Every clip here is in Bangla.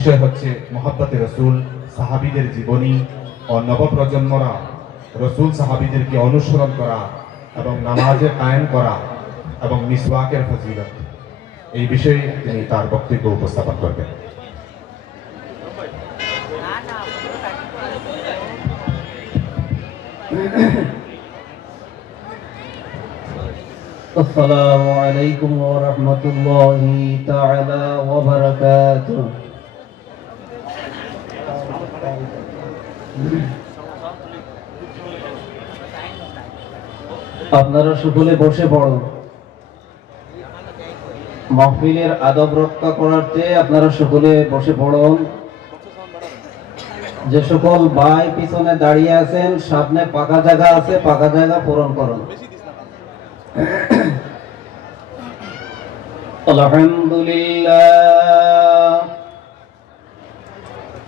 বিষয় হচ্ছে মুহাব্বতে রাসূল, সাহাবীদের জীবনী ও নবপ্রজন্মরা রাসূল সাহাবীদেরকে অনুসরণ করা এবং নামাজে কায়েম করা এবং মিসওয়াকের ফজিলত। এই বিষয়ে তিনি তার বক্তব্য উপস্থাপন করবেন। আসসালামু আলাইকুম ওয়া রাহমাতুল্লাহি তাআলা ওয়া বারাকাতুহু। আপনারা সকলে বসে পড়ুন। মাহফিলের আদব রক্ষা করার চেয়ে আপনারা সকলে বসে পড়ুন। যে সকল ভাই পিছনে দাঁড়িয়ে আছেন, সামনে পাকা জায়গা আছে, পাকা জায়গা পূরণ করুন।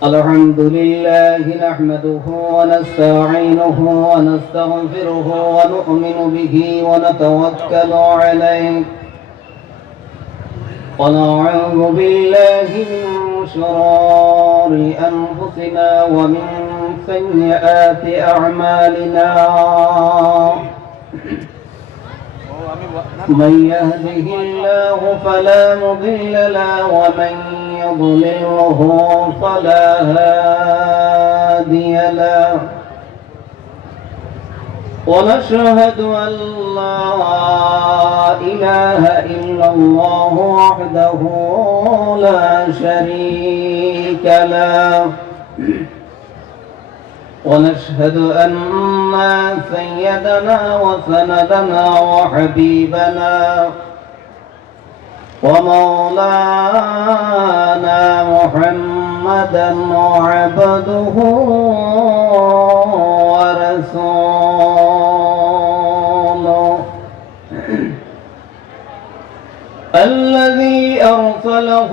আলহামদুলিল্লাহ নাহমাদুহু ওয়া নাস্তাঈনুহু ওয়া নাস্তাগফিরুহু ওয়া নু'মিনু বিহি ওয়া নাতাওয়াক্কালু আলাইহি ওয়া না'উযু বিল্লাহি মিন শুরুরি আনফুসিনা ওয়া মিন সাইয়্যাতি আ'মালিনা। من يهده الله فلا مضل له ومن يضلله فلا هادي له ونشهد أن لا إله إلا الله وحده لا شريك له ونشهد أن سيدنا وسندنا وحبيبنا ومولانا محمدا عبده ورسوله الذي أرسله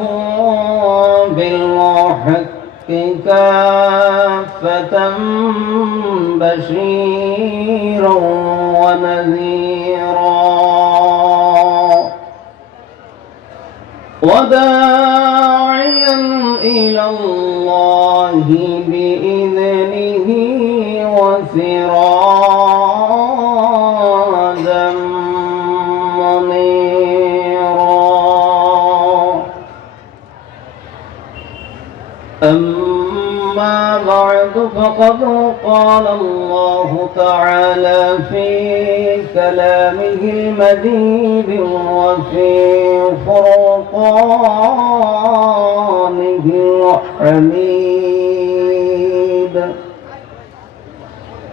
بالحق كافة بشيرا ونذيرا وداعيا إلى الله بإذنه وسراجا منيرا. أما بعد فقد قال الله تعالى في كلامه المجيد وفي فرقانه الحميد.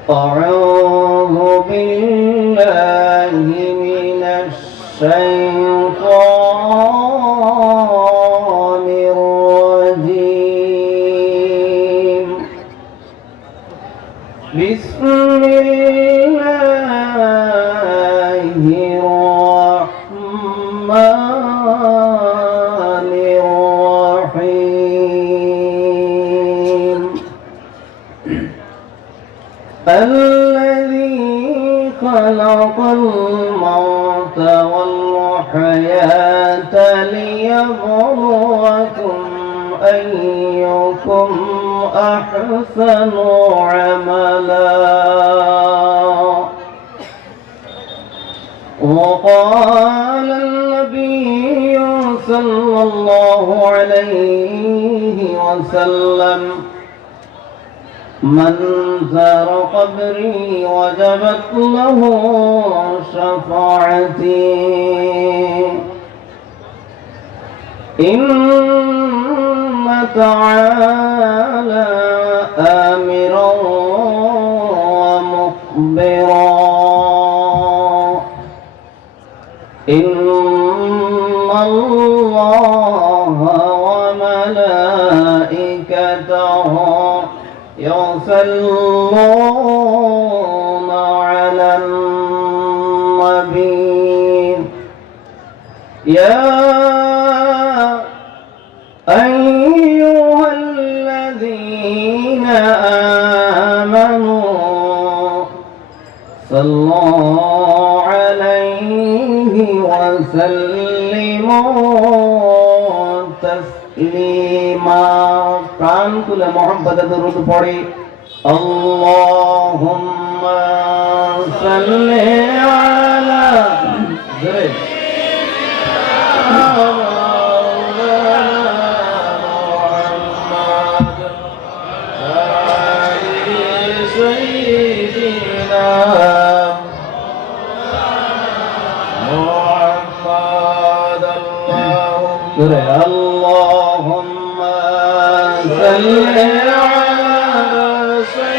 أعوذ بالله من الشيطان الرجيم. بسم الله الرحمن الرحيم. الذي خلق الموت والحياة ليبلوكم أيكم أحسن عملا. وقال النبي صلى الله عليه وسلم من زار قبري وجبت له شفاعتي. إن تعالى آمرا ومخبرا. إن الله وملائكته يصلون على النبي يا أيها الذين آمنوا صلوا عليه وسلموا تسليما. প্রাণ খুলে মোহাম্মদে দরুদ পড়ি আল্লাহুম্মা সাল্লি আলা اللهم صل على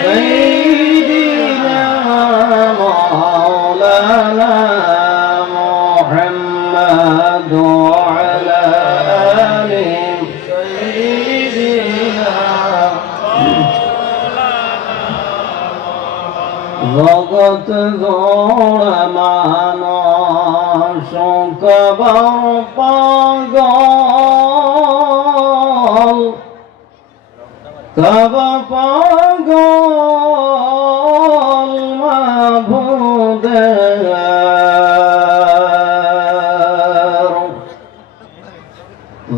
سيدنا مولانا محمد وعلى آل سيدنا জগত জোড় মানুষ কবর পাগল কব পাগল মাবুদের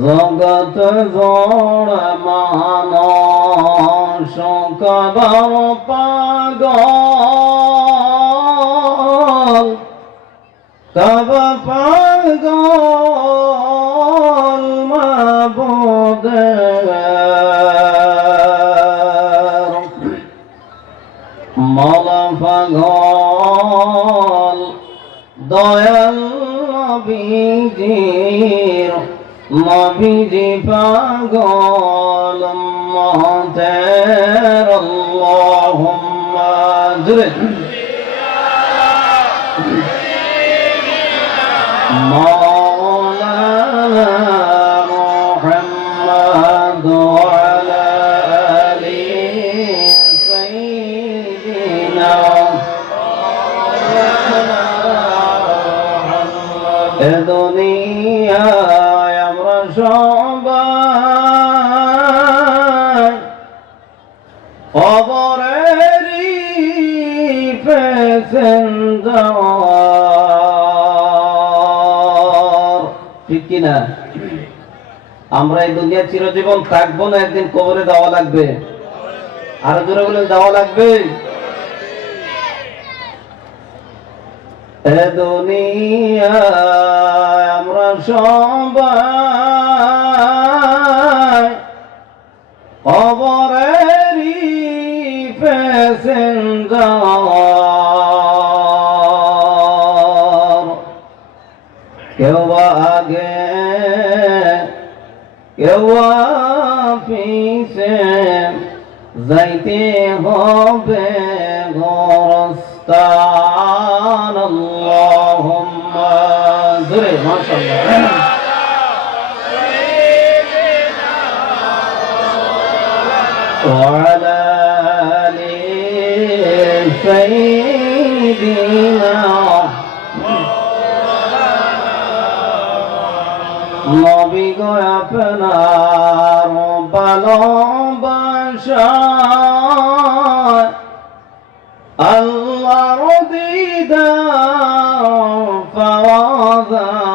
জগত জোড় মানুষ কবর পাগল কব পাগল মাবুদের মাওলা পাগল দয়াল নবীজির নবীজি পাগল মহতের আল্লাহুম্মা জুরে مولانا محمد وعلى آل سيدنا দুনিয়া আমরা সবাই কবরেরই প্যাসেঞ্জার ঠিক কিনা আমরা এই দুনিয়া চিরজীবন থাকবো না একদিন কবরে যাওয়া লাগবে আরো জোরে বলে যাওয়া লাগবে এ দুনিয়া আমরা সবাই কবরেরই প্যাসেঞ্জার কেউ বা আগে কেউ বা পিছে যাইতে হবে গোরস্তান আল্লাহুম্মা জোরে মাশাআল্লাহ وعلى آل سيدنا নবী গো আপনার ভালোবাসায় আল্লাহর দিদার পাওয়া যায়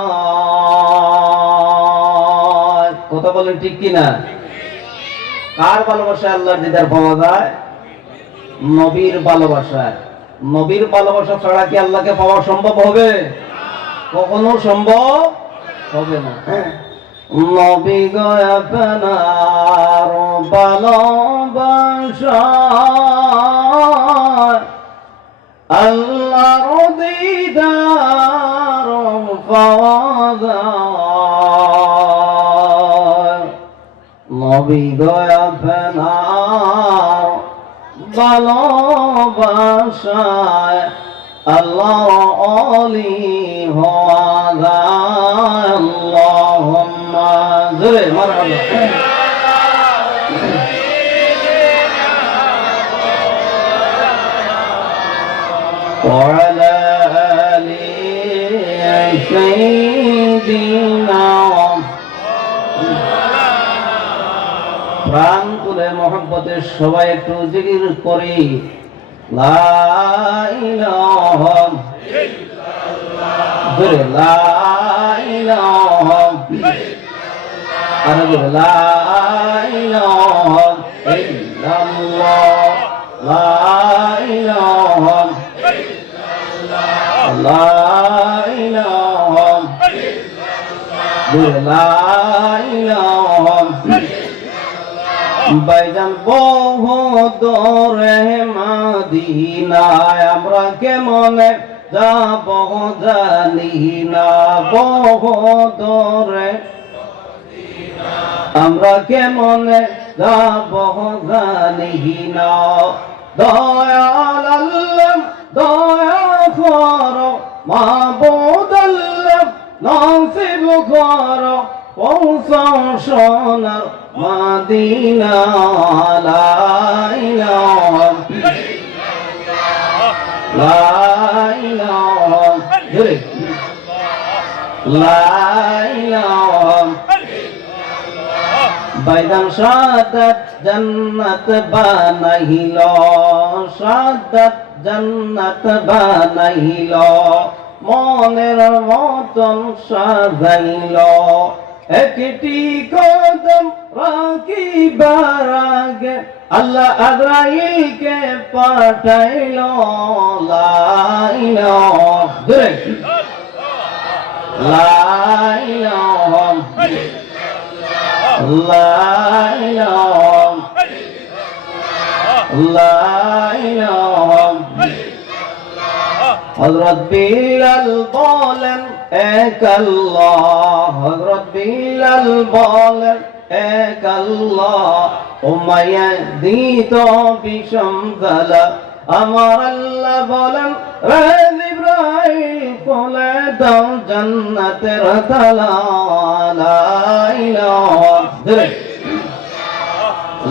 কথা বলেন ঠিক কিনা কার ভালোবাসায় আল্লাহর দিদার পাওয়া যায় নবীর ভালোবাসায় নবীর ভালোবাসা ছাড়া কি আল্লাহকে পাওয়া সম্ভব হবে কখনো সম্ভব হবে না নবী গো আপনার ভালোবাসায় আল্লাহর দিদার পাওয়া যায় নবী গো আপনার ভালোবাসায় আল্লাহ অলি হওয়া যায় আল্লাহুম্মা জোরে মারহাবা وعلى آل سيدنا প্রাণ তুলে মহব্বতের সবাই একটু জিকির করি লা ইলাহা ইল্লাল্লাহ লা ইলাহা ইল্লাল্লাহ আর জোরে লা ইলাহা ইল্লাল্লাহ লা ইলাহা ইল্লাল্লাহ লা ইলাহা ইল্লাল্লাহ লা ইলাহা বাইজান বহু দূরে মদিনায় আমরা কেমনে যাব জানি না বহু দূরে আমরা কেমনে যাব জানি না দয়াল আল্লাহ দয়া করো মাবুদ আল্লাহ নসিব করো পৌঁছাও সোনার মদিনা লা ইলাহা লা ইলাহা লা ইলাহা বাইদান সাদাত জান্নাত বানাইল সাদাত জান্নাত বানাইল মনের মতন সাজাইল একটি কদম রাখিবার আগে আল্লাহ আজরাইলকে পাঠাইল লা ইলাহা লা ইলাহা লা ইলাহা লা ইলাহা হযরত বিলাল বলেন এক আল্লাহ হযরত বিলাল বলেন এক আল্লাহ উমাইয়া দিত বিষম জালা আমার আল্লাহ বলেন রে জিবরাইল কোলে দাও জান্নাতের তালা লা ইলাহা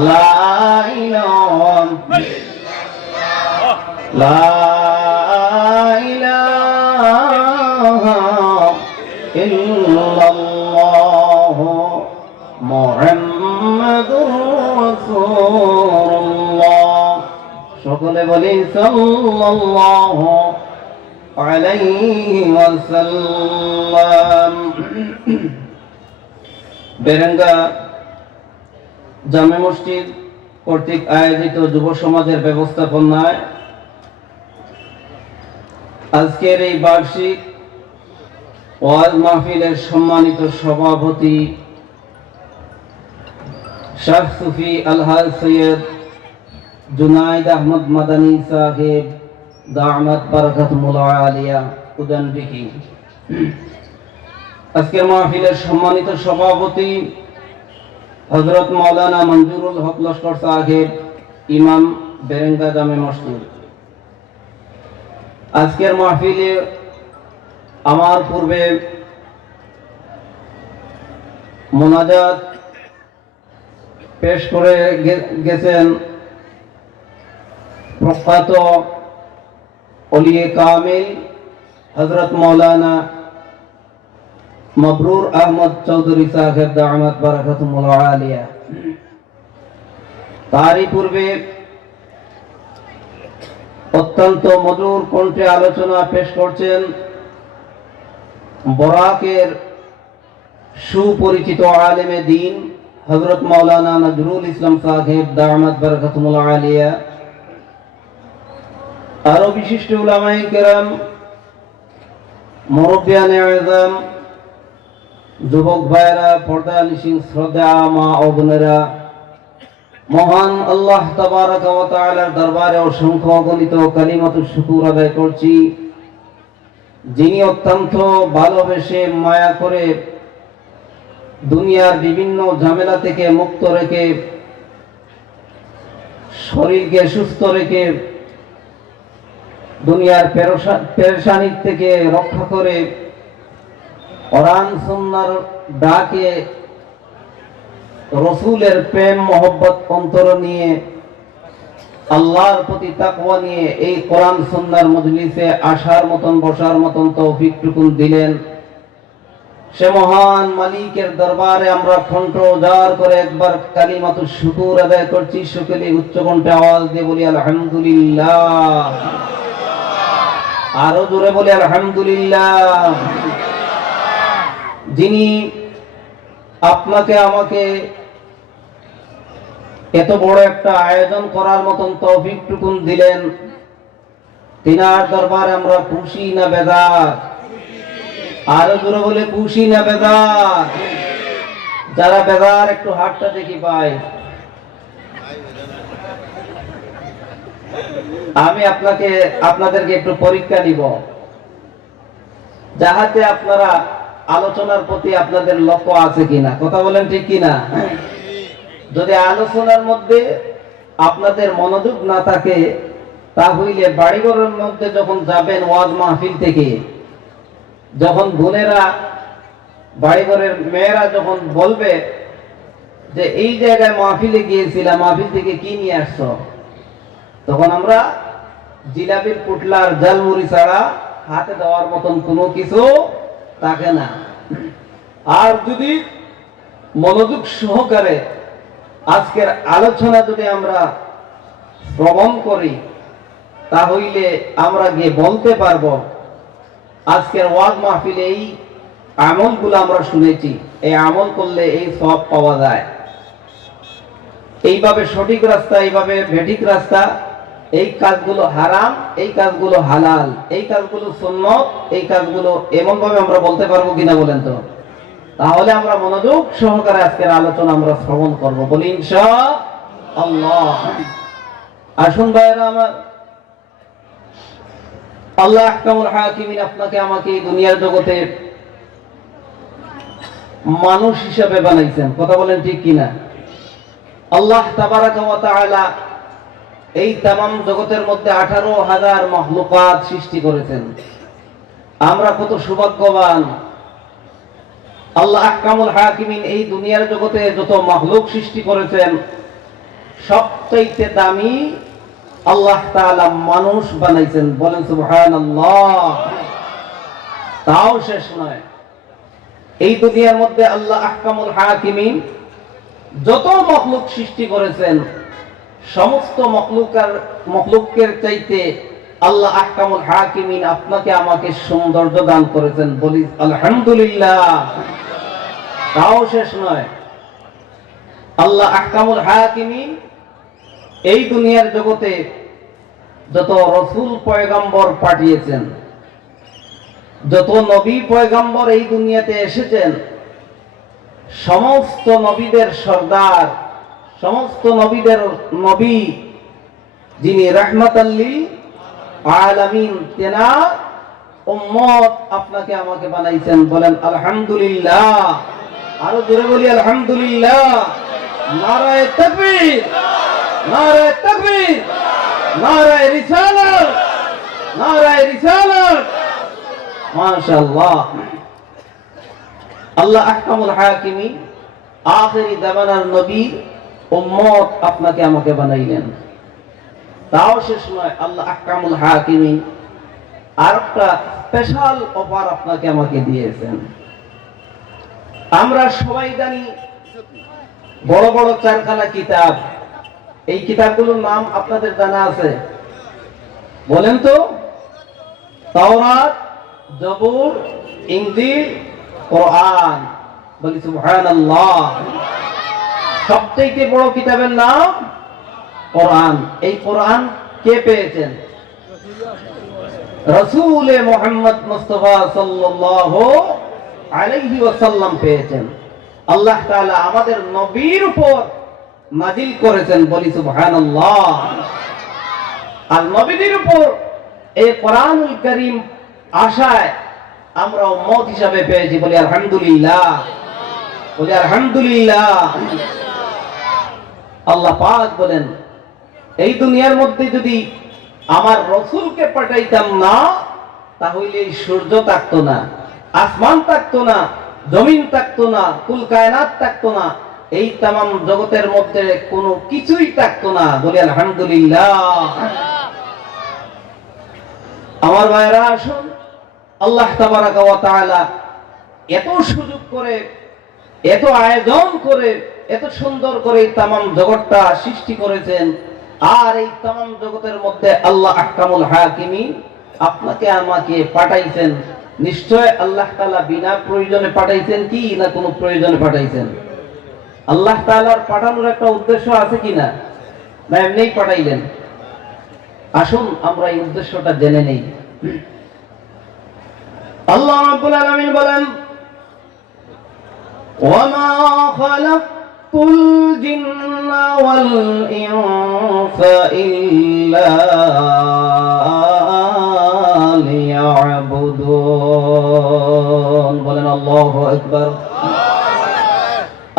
লা ইলাহা লা ইলাহা ইল্লাল্লাহ মুহাম্মাদুর রাসূলুল্লাহ সকলে বলি সাল্লাল্লাহু আলাইহি ওয়াসাল্লাম বেরেঙ্গা জামে মসজিদ কর্তৃক আয়োজিত যুব সমাজের ব্যবস্থাপনায় আজকের এই বার্ষিক ওয়াজ মাহফিলের সম্মানিত সভাপতি শাহ সুফি আলহাজ সৈয়দ জুনাইদ আহমদ মাদানী সাহেব দামাত বারাকাতুল্লাহ আলিয়া উদানবিকি আজকের মাহফিলের সম্মানিত সভাপতি হযরত মাওলানা মঞ্জুরুল হক লস্কর সাহেব ইমাম বেরেঙ্গা জামে মসজিদ আজকের মাহফিলে আমার পূর্বে মোনাজাত পেশ করে গেছেন প্রখ্যাত ওলিয়ে কামিল হযরত মাওলানা মবরুর আহমদ চৌধুরী সাহেব দামাত বারাকাতুল্লাহ আলিয়া তারই পূর্বে অত্যন্ত মধুর কণ্ঠে আলোচনা পেশ করছেন বরাকের সুপরিচিত আলেমে দ্বীন হযরত মাওলানা নজরুল ইসলাম সাহেব দামাত বারাকাতুল্লাহ আলিয়া আরো বিশিষ্ট উলামায়ে কেরাম মুরব্বিয়ানে আযম যুবক ভাইরা পর্দা নিশিন শ্রদ্ধা মা ও বোনেরা মহান আল্লাহ তাবারক ওয়া তাআলার দরবারে অসংখ্য অগণিত কালিমাতুশ শুকর আদায় করছি যিনি অত্যন্ত ভালোবেসে মায়া করে দুনিয়ার বিভিন্ন ঝামেলা থেকে মুক্ত রেখে শরীরকে সুস্থ রেখে দুনিয়ার পেরেশানি থেকে রক্ষা করে কোরআন সুন্নাহর ডাকে রসুলের প্রেম মোহব্বত অন্তর নিয়ে আল্লাহর প্রতি তাকওয়া নিয়ে এই কোরআন সুন্নাহর মজলিসে আসার মতন বসার মতন তৌফিকটুকুন দিলেন সে মহান মালিকের দরবারে আমরা কণ্ঠ উজাড় করে একবার কালিমাতুশ শুকর আদায় করছি সকলে উচ্চ কণ্ঠে আওয়াজ দিয়ে বলি আলহামদুলিল্লাহ আরো জোরে বলি আলহামদুলিল্লাহ যিনি আপনাকে আমাকে এত বড় একটা আয়োজন করার মতন তৌফিকটুকুন দিলেন, তিনার দরবারে আমরা খুশি না বেজার? আরো জোরে বলে খুশি না বেজার? যারা বেজার একটু হাতটা দেখি পাই। আমি আপনাদেরকে একটু পরীক্ষা নিব, যাহাতে আপনারা আলোচনার প্রতি আপনাদের লক্ষ্য আছে কিনা। কথা বলেন ঠিক কিনা? যদি আলোচনার মধ্যে আপনাদের মনোযোগ না থাকে, তাহলে বাড়িঘরের মধ্যে যখন যাবেন ওয়াজ মাহফিল থেকে, যখন বোনেরা বাড়িঘরের মেয়েরা যখন বলবে যে এই জায়গায় মাহফিলে গিয়েছিলাম, মাহফিল থেকে কি নিয়ে আসছো, তখন আমরা জিলাপির পুটলার জালমুড়ি ছাড়া হাতে দেওয়ার মতন কোনো কিছু থাকে না। আর যদি মনোযোগ সহকারে আজকের আলোচনা যদি আমরা শ্রবণ করি, তাহলে আমরা গিয়ে বলতে পারবো আজকের ওয়াজ মাহফিলে এই আমলগুলো আমরা শুনেছি, এই আমল করলে এই সওয়াব পাওয়া যায়। এইভাবে সঠিক রাস্তা, এইভাবে বেঠিক রাস্তা, এই কাজগুলো হারাম, এই কাজগুলো হালাল, এই কাজগুলো সুন্নত, এই কাজগুলো এমন ভাবে আমরা বলতে পারবো কিনা বলেন তো? তাহলে আমরা মনোযোগ সহকারে আজকের আলোচনা আমরা শ্রবণ করব, বলি ইনশাআল্লাহ। আসুন ভাইরা আমার, আল্লাহ আহকামুল হাকিমিন আপনাকে আমাকে এই দুনিয়ার জগতে মানুষ হিসেবে বানাইছেন। কথা বলেন ঠিক কিনা? আল্লাহ তাবারাকা ওয়া তাআলা এই তামাম জগতের মধ্যে 18,000 মাখলুকাত সৃষ্টি করেছেন। আমরা কত সৌভাগ্যবান। আল্লাহ আহকামুল হাকিমিন এই দুনিয়ার জগতে যত মাখলুক সৃষ্টি করেছেন, সবচেয়ে দামি আল্লাহ তাআলা মানুষ বানাইছেন। বলেন সুবহানাল্লাহ। তাও শেষ নয়, এই দুনিয়ার মধ্যে আল্লাহ আহকামুল হাকিমিন যত মাখলুক সৃষ্টি করেছেন, সমস্ত মখলুকের চাইতে আল্লাহ আহকামুল হাকিমিন আপনাকে আমাকে সৌন্দর্য দান করেছেন। বলি আলহামদুলিল্লাহ। তাও শেষ নয়, আল্লাহ আহকামুল হাকিমিন এই দুনিয়ার জগতে যত রসুল পয়গম্বর পাঠিয়েছেন, যত নবী পয়গম্বর এই দুনিয়াতে এসেছেন, সমস্ত নবীদের সর্দার, সমস্ত নবীদের নবী, যিনি রাহমাতাল লিল আলামিন, তেনার উম্মত আপনাকে আমাকে বানাইছেন। বলেন আলহামদুলিল্লাহ। আরো জোরে বলি আলহামদুলিল্লাহ। নারায়ে তাকবীর, নারায়ে তাকবীর, নারায়ে রিসালাত, নারায়ে রিসালাত। মাশাআল্লাহ। আল্লাহ আহকামুল হাকিমিন আখিরি জামানার নবী উম্মত আপনাকে আমাকে বানাইলেন। তাও শেষ নয়, আল্লাহ আহকামুল হাকিমিন আরেকটা স্পেশাল অফার আপনাকে আমাকে দিয়েছেন। আমরা সবাই জানি বড় বড় চারখানা কিতাব, এই কিতাবগুলোর নাম আপনাদের জানা আছে? বলেন তো। তাওরাত, জবুর, ইনজিল, কোরআন। বলি সুবহানাল্লাহ। সবচেয়ে বড় কিতাবের নাম কোরআন। এই কোরআন কে পেয়েছেন? রাসূল মুহাম্মদ মুস্তাফা সাল্লাল্লাহু আলাইহি ওয়াসাল্লাম পেয়েছেন। আল্লাহ তাআলা আমাদের নবীর উপর নাজিল করেছেন। বলি সুবহানাল্লাহ। আর নবীদের উপর এই কোরআনুল কারীম আশায় আমরা উম্মত হিসাবে পেয়েছি। বলি আলহামদুলিল্লাহ। বলি আলহামদুলিল্লাহ। আল্লাহ পাক বলেন, এই দুনিয়ার মধ্যে যদি আমার রসুলকে পাঠাইতাম না, তাহলে এই সূর্য থাকতো না, আসমান থাকতো না, জমিন থাকতো না, কুল কায়নাত থাকতো না, এই তামাম জগতের মধ্যে কোনো কিছুই থাকতো না। বলি আলহামদুলিল্লাহ। আমার ভাইরা আসুন, আল্লাহ তাবারাকা ওয়া তাআলা এত সুযোগ করে, এত আয়োজন করে, এত সুন্দর করে এই তামাম জগৎটা সৃষ্টি করেছেন। আর এই তামাম জগতের মধ্যে আল্লাহ আহকামুল হাকিমিন আপনাকে আমাকে পাঠাইছেন নিশ্চয় আল্লাহ তাআলা বিনা প্রয়োজনে পাঠাইছেন কি না কোনো প্রয়োজনে পাঠাইছেন? আল্লাহ তাআলার পাঠানোর একটা উদ্দেশ্য আছে কি না এমনিই পাঠাইলেন? আসুন আমরা এই উদ্দেশ্যটা জেনে নেই। আল্লাহ রাব্বুল আলামিন বলেন, ওয়ামা খালাকতুল জিন্না ওয়াল ইনসা ইল্লা লিয়াবুদুন। বলেন আল্লাহু আকবার।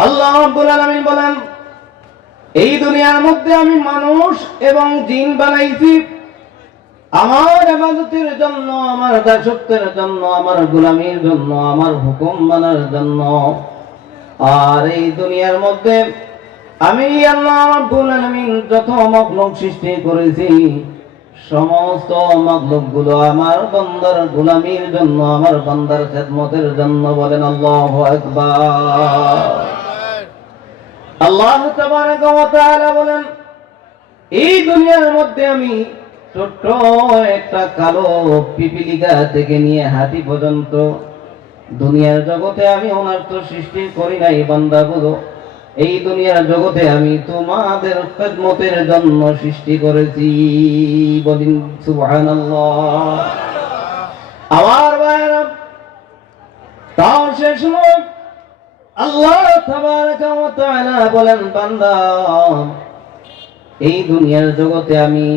আল্লাহ রাব্বুল আলামিন বলেন, এই দুনিয়ার মধ্যে আমি মানুষ এবং জিন বানাইছি আমার ইবাদতের জন্য, আমার দাসত্বের জন্য, আমার গোলামির জন্য, আমার হুকুম মানার জন্য। আর এই দুনিয়ার মধ্যে আমি আল্লাহ রাব্বুল আলামিন যত মাখলুক সৃষ্টি করেছি সমস্ত মাখলুকগুলো আমার বান্দার গোলামির জন্য, আমার বান্দার খেদমতের জন্য। বলেন আল্লাহু আকবার। আল্লাহ তাবারাকা ওয়া তাআলা বলেন, এই দুনিয়ার মধ্যে আমি ছোট্ট একটা কালো পিপিলিকা থেকে নিয়ে হাতি পর্যন্ত দুনিয়ার জগতে আমি ওনার তো সৃষ্টি করি নাই বান্দাগুলো, এই দুনিয়ার জগতে আমি তোমাদের খেদমতের জন্য সৃষ্টি করেছি। বলেন সুবহানাল্লাহ। আমার ভাইরা, তাও শেষ নয়, আল্লাহ তাবারাকা ওয়া তাআলা বলেন, বান্দা এই দুনিয়ার জগতে আমি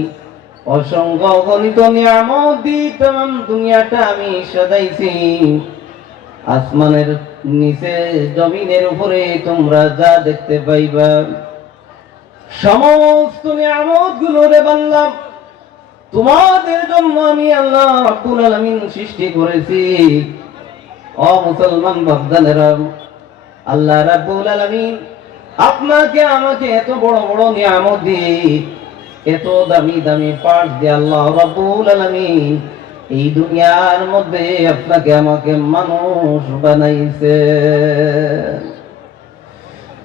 অসংখ্য গণিত নিয়ামত দিয়ে तमाम দুনিয়াটা আমি সাজাইছি। আসমানের নিচে জমিনের উপরে তোমরা যা দেখতে পাইবা সমস্ত নিয়ামত গুলো রে বান্দা তোমাদের জন্য আমি আল্লাহ রাব্বুল আলামিন সৃষ্টি করেছি। ও মুসলমান বান্দারা, আল্লাহ রাব্বুল আলামিন আপনাকে আমাকে এত বড় বড় নিয়ামত দিয়ে, এত দামি দামি পার্টস দিয়ে আল্লাহ রাব্বুল আলামিন এই দুনিয়ার মধ্যে আপনাকে আমাকে মানুষ বানাইছে।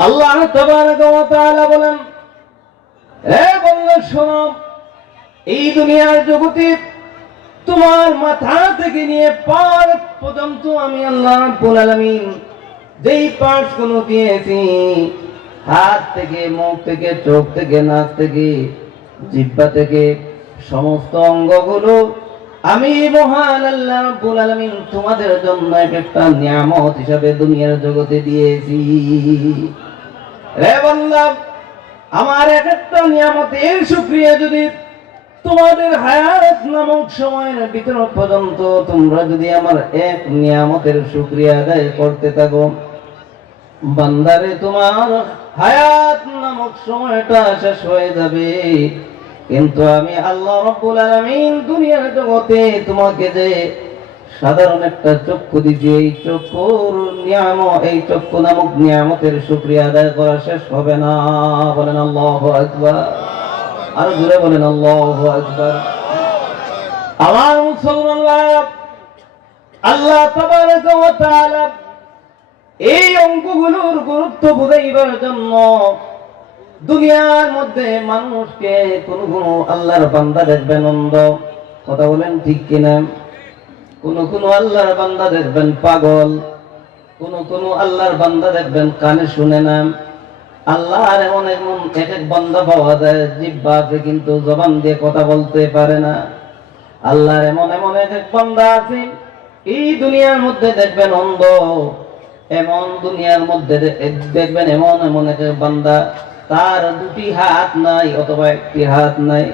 আল্লাহ তাবারাকা ওয়া তাআলা বলেন, হে বান্দা শোনো, এই দুনিয়ার জগতে তোমার মাথা থেকে নিয়ে পা পর্যন্ত আমি আল্লাহ রাব্বুল আলামিন যেই পার্টস গুলো দিয়েছি, হাত থেকে, মুখ থেকে, চোখ থেকে, নাক থেকে, জিহ্বা থেকে, সমস্ত অঙ্গগুলো আমি মহান আল্লাহ রাব্বুল আলামিন তোমাদের জন্য একটা নিয়ামত হিসাবে দুনিয়ার জগতে দিয়েছি। রে বান্দা, আমার একটা নিয়ামতের শুকরিয়া যদি তোমাদের হায়াত নামক সময়ের ভিতর পর্যন্ত তোমরা যদি আমার এক নিয়ামতের শুকরিয়া আদায় করতে থাকো, বান্দারে তোমার হায়াত নামক সময়টা শেষ হয়ে যাবে, কিন্তু আমি আল্লাহ রাব্বুল আলামিন দুনিয়ার জগতে তোমাকে যে সাধারণ একটা চক্ষু দিয়েছি, এই চক্ষুর নিয়ামত, এই চক্ষু নামক নিয়ামতের শুকরিয়া আদায় করা শেষ হবে না। বলেন আল্লাহু আকবার। আর জোরে বলেন আল্লাহু আকবার। আমার মুসলমান ভাইরা, আল্লাহ তাবারাকা ওয়া তাআলা এই অঙ্গগুলোর গুরুত্ব বুঝাইবার জন্য দুনিয়ার মধ্যে মানুষকে কোন আল্লাহর বান্দা দেখবেন অন্ধ, কথা বলেন ঠিক কিনা? কোন আল্লাহর বান্দা দেখবেন পাগল, কোন আল্লাহর বান্দা দেখবেন কানে শুনে না। আল্লাহর এমন এমন এক এক বান্দা পাওয়া যায় জিহ্বা আছে কিন্তু জবান দিয়ে কথা বলতে পারে না। আল্লাহর এমন এমন এক এক বান্দা আছে এই দুনিয়ার মধ্যে দেখবেন অন্ধ, এমন দুনিয়ার মধ্যে দেখবেন এমন এমন এক এক বান্দা তার দুটি হাত নাই অথবা একটি হাত নাই।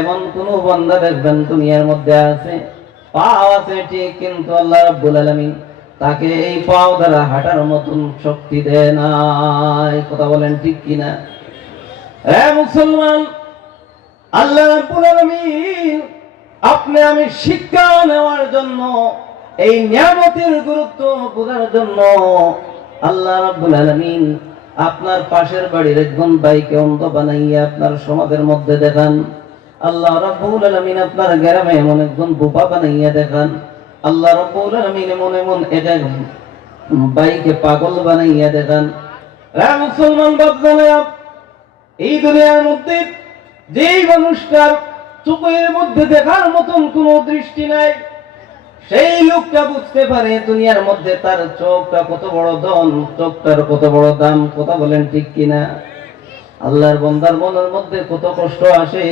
এমন কোন বান্দা দেখবেন দুনিয়ার মধ্যে আছে পাও আছে ঠিক, কিন্তু আল্লাহ রাব্বুল আলামিন তাকে এই পাও দ্বারা হাঁটার মতন শক্তি দেয় নাই। কথা বলেন ঠিক কিনা? হে মুসলমান, আল্লাহ রাব্বুল আলামিন আপনি আমি শিক্ষা নেওয়ার জন্য, এই নিয়ামতের গুরুত্ব বোঝার জন্য আল্লাহ রাব্বুল আলামিন আপনার পাশের বাড়ির একজন ভাইকে অন্ধ বানাইয়া আপনার সমাজের মধ্যে দেখান। আল্লাহ রাব্বুল আলামিন আপনার গ্রামে এমন একজন বোপা বানাইয়া দেখান। আল্লাহ রাব্বুল আলামিন এমন এমন এক এক ভাইকে পাগল বানাইয়া দেখান। হে মুসলমান বাপজানেরা, এই দুনিয়ার মধ্যে যেই মানুষটার চোখের মধ্যে দেখার মতন কোনো দৃষ্টি নাই, সেই লোকটা বুঝতে পারে দুনিয়ার মধ্যে তার চোখটা কত বড় ধন, চোখটার কত বড় দাম। কথা বলেন ঠিক কিনা? আল্লাহর বান্দার মনের মধ্যে কত কষ্ট আসে,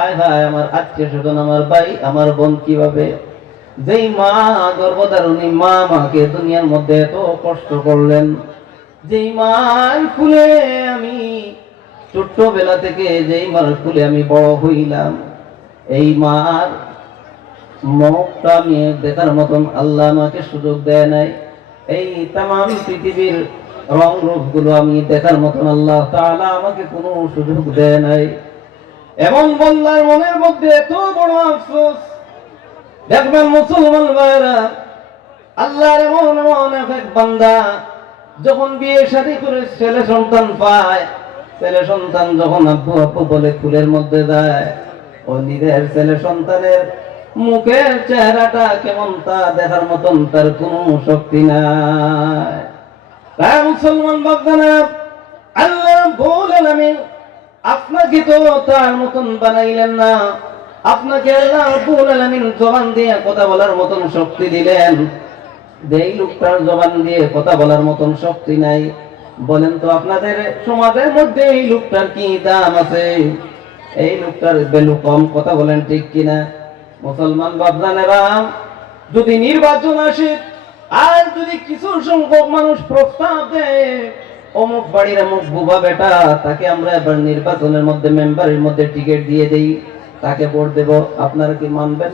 আয় হায় আমার আত্মীয় স্বজন, আমার ভাই, আমার বোন কিভাবে, যেই মা গর্ভধারণী মা আমাকে দুনিয়ার মধ্যে এত কষ্ট করলেন, যেই মার কুলে আমি ছোট্টবেলা থেকে, যেই মার কুলে আমি বড় হইলাম, এই মার মুখটা আমি দেখার মতন আল্লাহ আমাকে সুযোগ দেয় নাই। এই তামাম পৃথিবীর রং রূপ গুলো আমি দেখার মতন আল্লাহ তাআলা আমাকে কোনো সুযোগ দেয় নাই। এবং বন্দার মনের মধ্যে এত বড় আফসোস, দেখবেন মুসলমান ভাইরা, আল্লাহর এমন এমন এক বান্দা যখন বিয়ে শাদী করে ছেলে সন্তান পায়, ছেলে সন্তান যখন আব্বু আব্বু বলে ফুলের মধ্যে যায়, ও নিজের ছেলে সন্তানের মুখের চেহারাটা কেমন তা দেখার মতন তার কোনো শক্তি নাই। তাই মুসলমান বাপদানা, আল্লাহ বলেন আমি আপনাকে তো তার মতন বানাইলেন না, আপনাকে আল্লাহ রাব্বুল আলামিন জবান দিয়ে কথা বলার মতন শক্তি দিলেন, যেই লোকটার জবান দিয়ে কথা বলার মতন শক্তি নাই। বলেন তো আপনাদের সমাজের মধ্যে এই লোকটার কি দাম আছে? এই লোকটার ভ্যালু কম। কথা বলেন ঠিক কিনা? মুসলমান বাপজানেরা, যদি নির্বাচন আসে আর যদি কিছু সংখ্যক মানুষ প্রস্তাব দেয়, অমুক বাড়ির অমুক বুবা বেটা, তাকে আমরা এবার নির্বাচনের মধ্যে মেম্বারের মধ্যে টিকিট দিয়ে দেই, তাকে ভোট দেব, আপনারা কি মানবেন?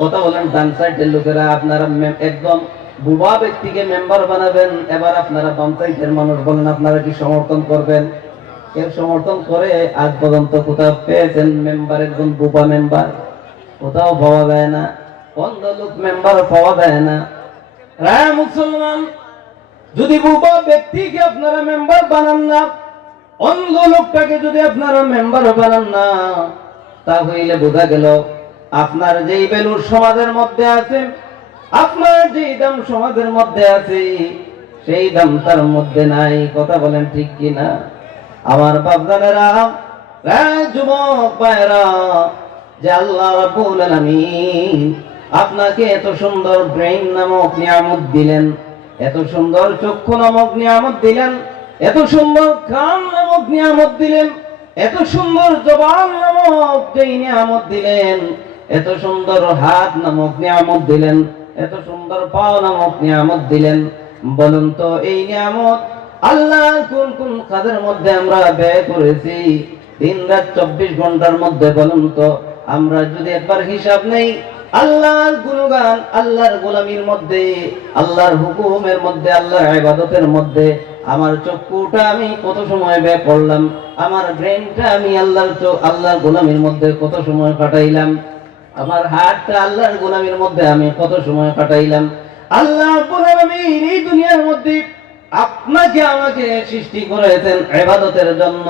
কথা বলেন ডান সাইডের লোকেরা, আপনারা একদম বুবা ব্যক্তিকে মেম্বার বানাবেন, এবার আপনারা বাম সাইডের মানুষ বলেন আপনারা কি সমর্থন করবেন? কেউ সমর্থন করে? আজ পর্যন্ত কোথাও পেয়েছেন মেম্বার একজন বুবা মেম্বার? কোথাও পাওয়া যায় না। অন্ধ লোক মেম্বার পাওয়া যায় না। রায় মুসলমান, যদি বুবা ব্যক্তিকে আপনারা মেম্বার বানান না, অন্ধ লোকটাকে যদি আপনারা মেম্বার বানান না, তাহলে বোঝা গেল আপনার যেই ভ্যালু সমাজের মধ্যে আছে, আপনার যেই দাম সমাজের মধ্যে আছে, সেই দাম তার মধ্যে নাই। কথা বলেন ঠিক কিনা? আমার বাপদানেরা, যুবক ভাইরা, যে আল্লাহ রাব্বুল আলামিন আপনাকে এত সুন্দর ব্রেইন নামক নিয়ামত দিলেন, এত সুন্দর চক্ষু নামক নিয়ামত দিলেন, এত সুন্দর কান নামক নিয়ামত দিলেন, এত সুন্দর জবান নামক যেই নিয়ামত দিলেন, এত সুন্দর হাত নামক নিয়ামত দিলেন, এত সুন্দর পা নামক নিয়ামত দিলেন। বলুন তো এই নিয়ামত আল্লাহ কোন কোন কাজের মধ্যে আমরা ব্যয় করেছি? দিন রাত 24 ঘন্টার মধ্যে বলুন তো, আমরা যদি একবার হিসাব নেই, আল্লাহর গুণগান, আল্লাহর গোলামির মধ্যে, আল্লাহর হুকুমের মধ্যে, আল্লাহর ইবাদতের মধ্যে আমার চক্ষুটা আমি কত সময় ব্যয় করলাম, আমার ব্রেনটা আমি আল্লাহর গোলামির মধ্যে কত সময় কাটাইলাম, আমার হাতটা আল্লাহর গোলামির মধ্যে আমি কত সময় কাটাইলাম। আল্লাহ রাব্বুল আলামিন এই দুনিয়ার মধ্যে আপনাকে আমাকে সৃষ্টি করেছেন ইবাদতের জন্য।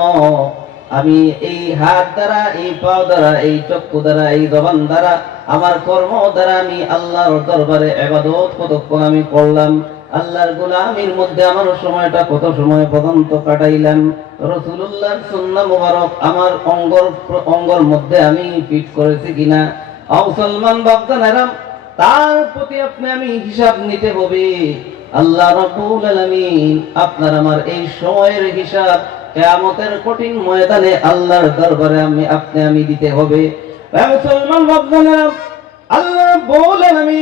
আমি এই হাত দ্বারা, এই পা দ্বারা, এই চক্ষু দ্বারা, এই জবান দ্বারা, আমার কর্ম দ্বারা আমি আল্লাহর দরবারে ইবাদত কতক্ষণ আমি করলাম, আল্লাহর গোলামির মধ্যে আমার সময়টা কত সময় পর্যন্ত কাটাইলাম, রাসূলুল্লাহর সুন্নাহ মুবারক আমার অঙ্গর মধ্যে আমি ফিট করেছি কিনা। মুসলমান বাপজানেরা, তার প্রতি আমি হিসাব নিতে হবে। আল্লাহ রাব্বুল আলামিন আপনার আমার এই সময়ের হিসাব কিয়ামতের কঠিন ময়দানে আল্লাহর দরবারে আমি দিতে হবে। মুসলমান বাপজানেরা, আল্লাহ বলেন আমি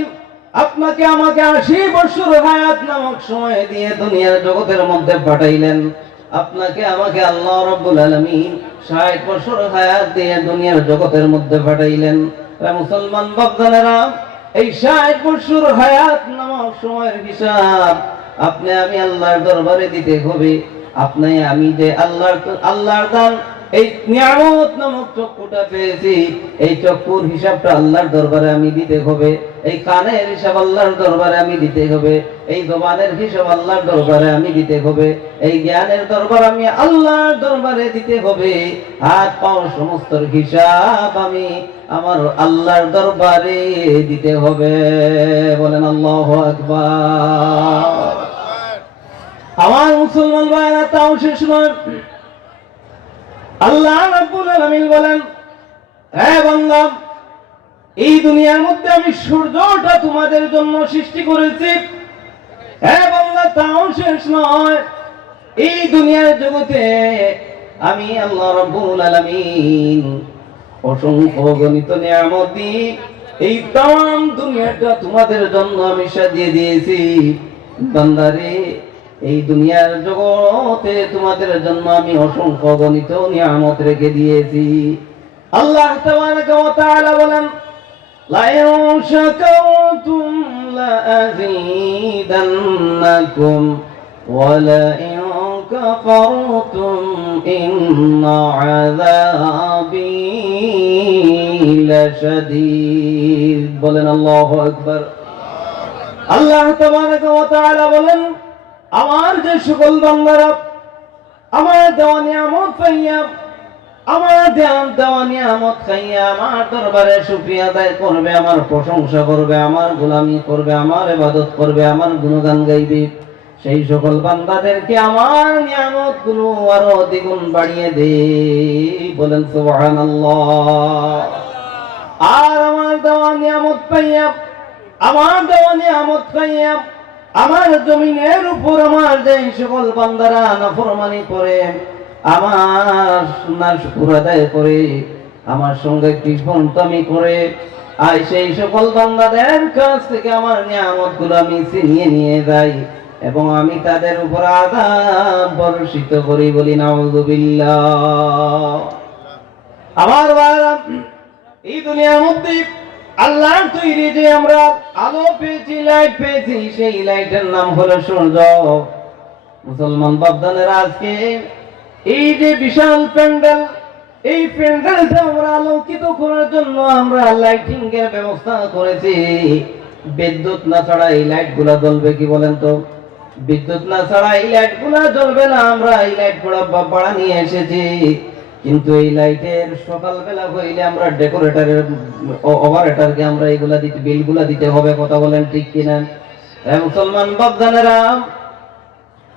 আপনাকে আমাকে 80 বছর হায়াত নামক সময় দিয়ে দুনিয়ার জগতের মধ্যে পাঠাইলেন। আপনাকে আমাকে আল্লাহ রাব্বুল আলামিন 60 বছর হায়াত দিয়ে দুনিয়ার জগতের মধ্যে পাঠাইলেন। মুসলমান বাপজানেরা, এই 60 বছর হায়াত নামক সময়ের হিসাব আমি আল্লাহর দরবারে দিতে হবে। আমি যে আল্লাহর দান এই নিয়ামত নামক চক্ষুটা পেয়েছি, এই চক্ষুর হিসাবটা আল্লাহর দরবারে আমি দিতে হবে। এই কানের হিসাব আল্লাহর দরবারে আমি দিতে হবে। এই জবানের হিসাব আল্লাহর দরবারে আমি দিতে হবে। এই জ্ঞানের দরবার আমি আল্লাহর দরবারে দিতে হবে। হাত পাও সমস্ত হিসাব আমি আমার আল্লাহর দরবারে দিতে হবে। বলেন আল্লাহু আকবার। আমার মুসলমান ভাইরা, তাও শেষ নয়। আল্লাহ রাব্বুল আলামিন বলেন, হে বান্দা, এই দুনিয়ার মধ্যে আমি সূর্যটা তোমাদের জন্য সৃষ্টি করেছি। হ্যাঁ বান্দা, তাও শেষ নয়। এই দুনিয়ার জগতে আমি আল্লাহ রাব্বুল আলামিন অসংখ্য গণিত নিয়ামত দিয়ে এই তাম দুনিয়াটা তোমাদের জন্য আমি সাজিয়ে দিয়েছি। বান্দারে, এই দুনিয়ার জগতে তোমাদের জন্য আমি অসংখ্য গণিত নিয়ামত রেখে দিয়েছি। আল্লাহ তাবারাকা ওয়া তাআলা বলেন, লাইন শাকারতুম লাযীদান্নাকুম ওয়া লাইন কাফারতুম ইন্না আযাবি লাশাদীদ। বলেন আল্লাহু আকবার। আল্লাহ তাবারাকা ওয়া তাআলা বলেন, আমার যে সকল বান্দারা আমার দেওয়া নিয়ামত পাইয়া, আমার দেওয়া নিয়ামত খাইয়া আমার দরবারে শুকরিয়া আদায় করবে, আমার প্রশংসা করবে, আমার গোলামি করবে, আমার ইবাদত করবে, আমার গুণগান গাইবে, সেই সকল বান্দাদেরকে আমার নিয়ামত গুলো আরো দ্বিগুণ বাড়িয়ে দে। বলেন সুবহানাল্লাহ। আর আমার দেওয়া নিয়ামত পাইয়া, আমার দেওয়া নিয়ামত খাইয়া আমার জমিনের উপর আমার যে সকল বান্দারা নাফরমানি করে, আমার নাশকুর আদায় করে, আমার সঙ্গে কৃষ্ণতামি করে, আর সেই সকল বান্দাদের কাছ থেকে আমার নিয়ামতগুলো আমি ছিনিয়ে নিয়ে যাই এবং আমি তাদের উপর আযাব বর্ষিত করি। বলি নাউযুবিল্লাহ। আমার ভাইরা, এই দুনিয়ার মধ্যে আল্লাহর তৈরি যে আমরা আলো পেয়েছি, লাইট পেয়েছি, সেই লাইটের নাম হলো সূর্য। মুসলমান বাপদানেরা, আজকে এই যে বিশাল প্যান্ডেল, এই প্যান্ডেলটা আমরা আলোকিত করার জন্য আমরা লাইটিং এর ব্যবস্থা করেছি। বিদ্যুৎ না ছাড়া এই লাইট গুলা জ্বলবে কি বলেন তো? বিদ্যুৎ না ছাড়া এই লাইট গুলা জ্বলবে না। আমরা এই লাইট গুলা ভাড়া নিয়ে এসেছি, কিন্তু এই লাইটের সকালবেলা হইলে আমরা ডেকোরেটরের অপারেটরকে আমরা এগুলা দিতে, বিলগুলা দিতে হবে। কথা বলেন ঠিক কিনা? মুসলমান বাপদানেরা,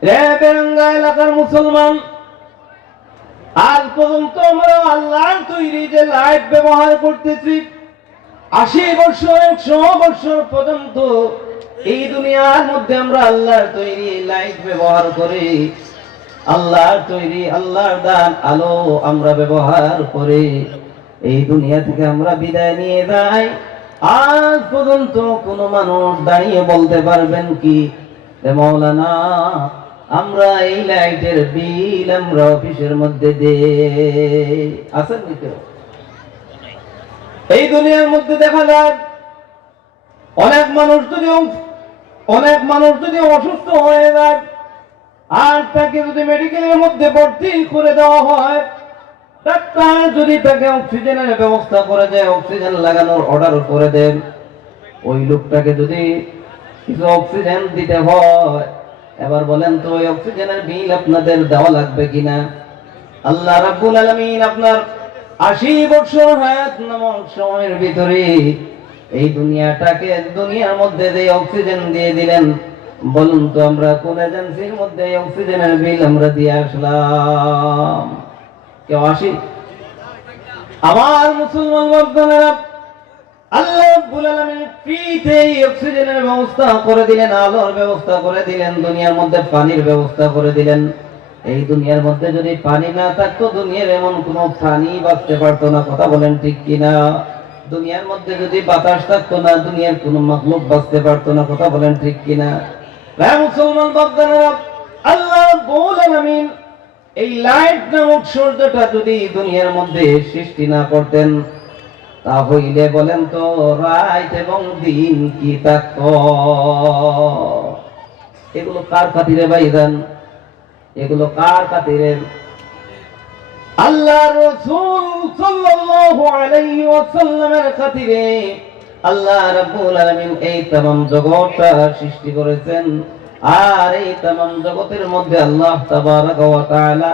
রে বেরঙ্গা এলাকার মুসলমান, আজ পর্যন্ত আমরা আল্লাহর তৈরি যে লাইট ব্যবহার করতেছি, 80 বছর 100 বছর পর্যন্ত এই দুনিয়ার মধ্যে আমরা আল্লাহর তৈরি লাইট ব্যবহার করি। আল্লাহর তৈরি, আল্লাহর দান আলো আমরা ব্যবহার করে এই দুনিয়া থেকে আমরা বিদায় নিয়ে যাই। আজ পর্যন্ত কোন মানুষ দাঁড়িয়ে বলতে পারবেন কি, মাওলানা আমরা এই লাইটের বিল আমরা অফিসের মধ্যে দে? আছেন নি কেউ? এই দুনিয়ার মধ্যে দেখা যায় অনেক মানুষ যদি অসুস্থ হয়ে যায় আর তাকে যদি মেডিকেলের মধ্যে ভর্তি করে দেওয়া হয়, ডাক্তার যদি তাকে অক্সিজেনের ব্যবস্থা করে দেয়, অক্সিজেন লাগানোর অর্ডার করে দেন, ওই লোকটাকে যদি কিছু অক্সিজেন দিতে হয়, এবার বলেন তো ওই অক্সিজেনের বিল আপনাদের দেওয়া লাগবে কিনা? আল্লাহ রাব্বুল আলামিন আপনার 80 বছর হায়াত নামক সময়ের ভিতরে এই দুনিয়ার মধ্যে যে অক্সিজেন দিয়ে দিলেন, বলুন তো আমরা কোন এজেন্সির মধ্যে অক্সিজেনের বিল আমরা দিয়ে আসলাম? কেউ আসি? আমার মুসলমান বান্ধবরা, আল্লাহ রাব্বুল আলামিন ফ্রিতে অক্সিজেনের ব্যবস্থা করে দিলেন, আলোর ব্যবস্থা করে দিলেন, দুনিয়ার মধ্যে পানির ব্যবস্থা করে দিলেন। এই দুনিয়ার মধ্যে যদি পানি না থাকতো, দুনিয়ার এমন কোনো প্রাণী বাঁচতে পারতো না। কথা বলেন ঠিক কিনা? দুনিয়ার মধ্যে যদি বাতাস থাকতো না, দুনিয়ার কোনো মাখলুক বাঁচতে পারতো না। কথা বলেন ঠিক কিনা? মুসলমান বান্দারা, আল্লাহ রাব্বুল আলামিন এই লাইট নামক সূর্যটা যদি দুনিয়ার মধ্যে সৃষ্টি না করতেন, তাহলে বলেন তো রাত এবং দিন কি থাকতো? এগুলো কার খাতিরে ভাইজান? এগুলো কার খাতিরে? আল্লাহ রাসূল সাল্লাল্লাহু আলাইহি ওয়াসাল্লামের খাতিরে আল্লাহ রাব্বুল আলামিন এই तमाम জগৎটা সৃষ্টি করেছেন। আর এই तमाम জগতের মধ্যে আল্লাহ তাবারাক ওয়া তাআলা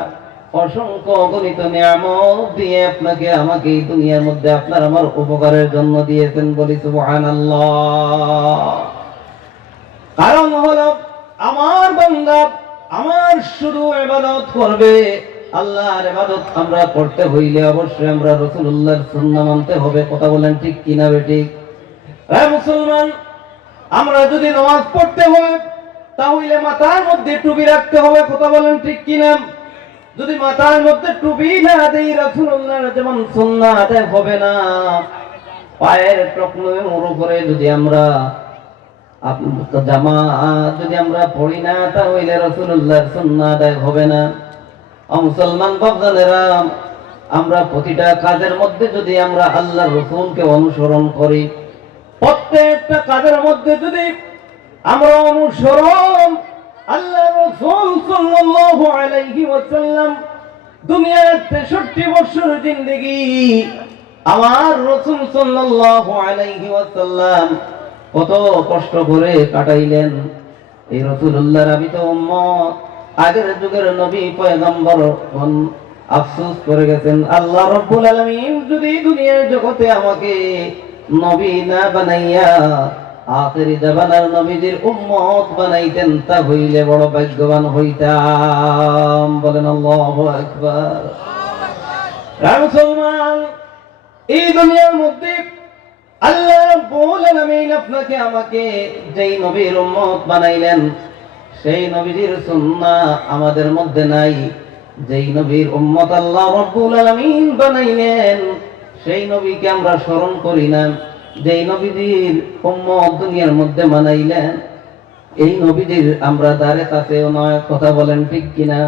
অসংখ্য গণিত নিয়ামত দিয়ে আপনাকে আমাকে এই দুনিয়ার মধ্যে আপনার আমার উপকারের জন্য দিয়েছেন। বলি সুবহানাল্লাহ। কারণ হলো আমার বান্দা আমার শুধু ইবাদত করবে, আল্লাহর ইবাদত আমরা করতে হইলে অবশ্যই আমরা রাসূলুল্লাহর সুন্নাহ মানতে হবে। কথা বলেন ঠিক কিনা বেঠিক? মুসলমান, আমরা যদি নামাজ পড়তে হয় তাহলে মাথার মধ্যে টুপি রাখতে হবে। কথা বলেন ঠিক কিনা? যদি মাথার মধ্যে টুপি না দেই রাসূলুল্লাহর যেমন সুন্নাহ আদায় হবে না। পায়ের টকনের উপরে যদি আমরা জামা যদি আমরা পড়ি না তাহলে রাসূলুল্লাহর সুন্নাহ আদায় হবে না। মুসলমান বাপজানেরা, আমরা প্রতিটা কাজের মধ্যে যদি আমরা আল্লাহর রাসূলকে অনুসরণ করি, প্রত্যেকটা কাজের মধ্যে যদি আমরা অনুসরণ আল্লাহর রাসূল সাল্লাল্লাহু আলাইহি ওয়াসাল্লাম দুনিয়ার 63 বছর জিন্দেগি আমার রাসূল সাল্লাল্লাহু আলাইহি ওয়াসাল্লাম কত কষ্ট করে কাটাইলেন। এই রাসূলুল্লাহর আমি তো উম্মত, আগের যুগের নবী পয়গম্বর আফসোস করে গেছেন, আল্লাহ রাব্বুল আলামিন যদি দুনিয়ার জগতে আমাকে নবী না বানাইয়া আখিরি জামানার নবীদের উম্মত বানাইতেন তাহলে বড় ভাগ্যবান হইতাম। বলেন আল্লাহু আকবার। মুসলমান, এই দুনিয়ার মধ্যে আল্লাহ রাব্বুল আলামিন আপনাকে আমাকে যেই নবীর উম্মত বানাইলেন সেই নবীর সুন্নাহ আমাদের মধ্যে নাই। যেই নবীর উম্মত আল্লাহ রাব্বুল আলামিন বানাইলেন সেই নবীকে আমরা স্মরণ করি না। যেই নবীর উম্মত দুনিয়ার মধ্যে বানাইলেন এই নবীর আমরা দ্বারে কাছেও নয়। কথা বলেন ঠিক কিনা?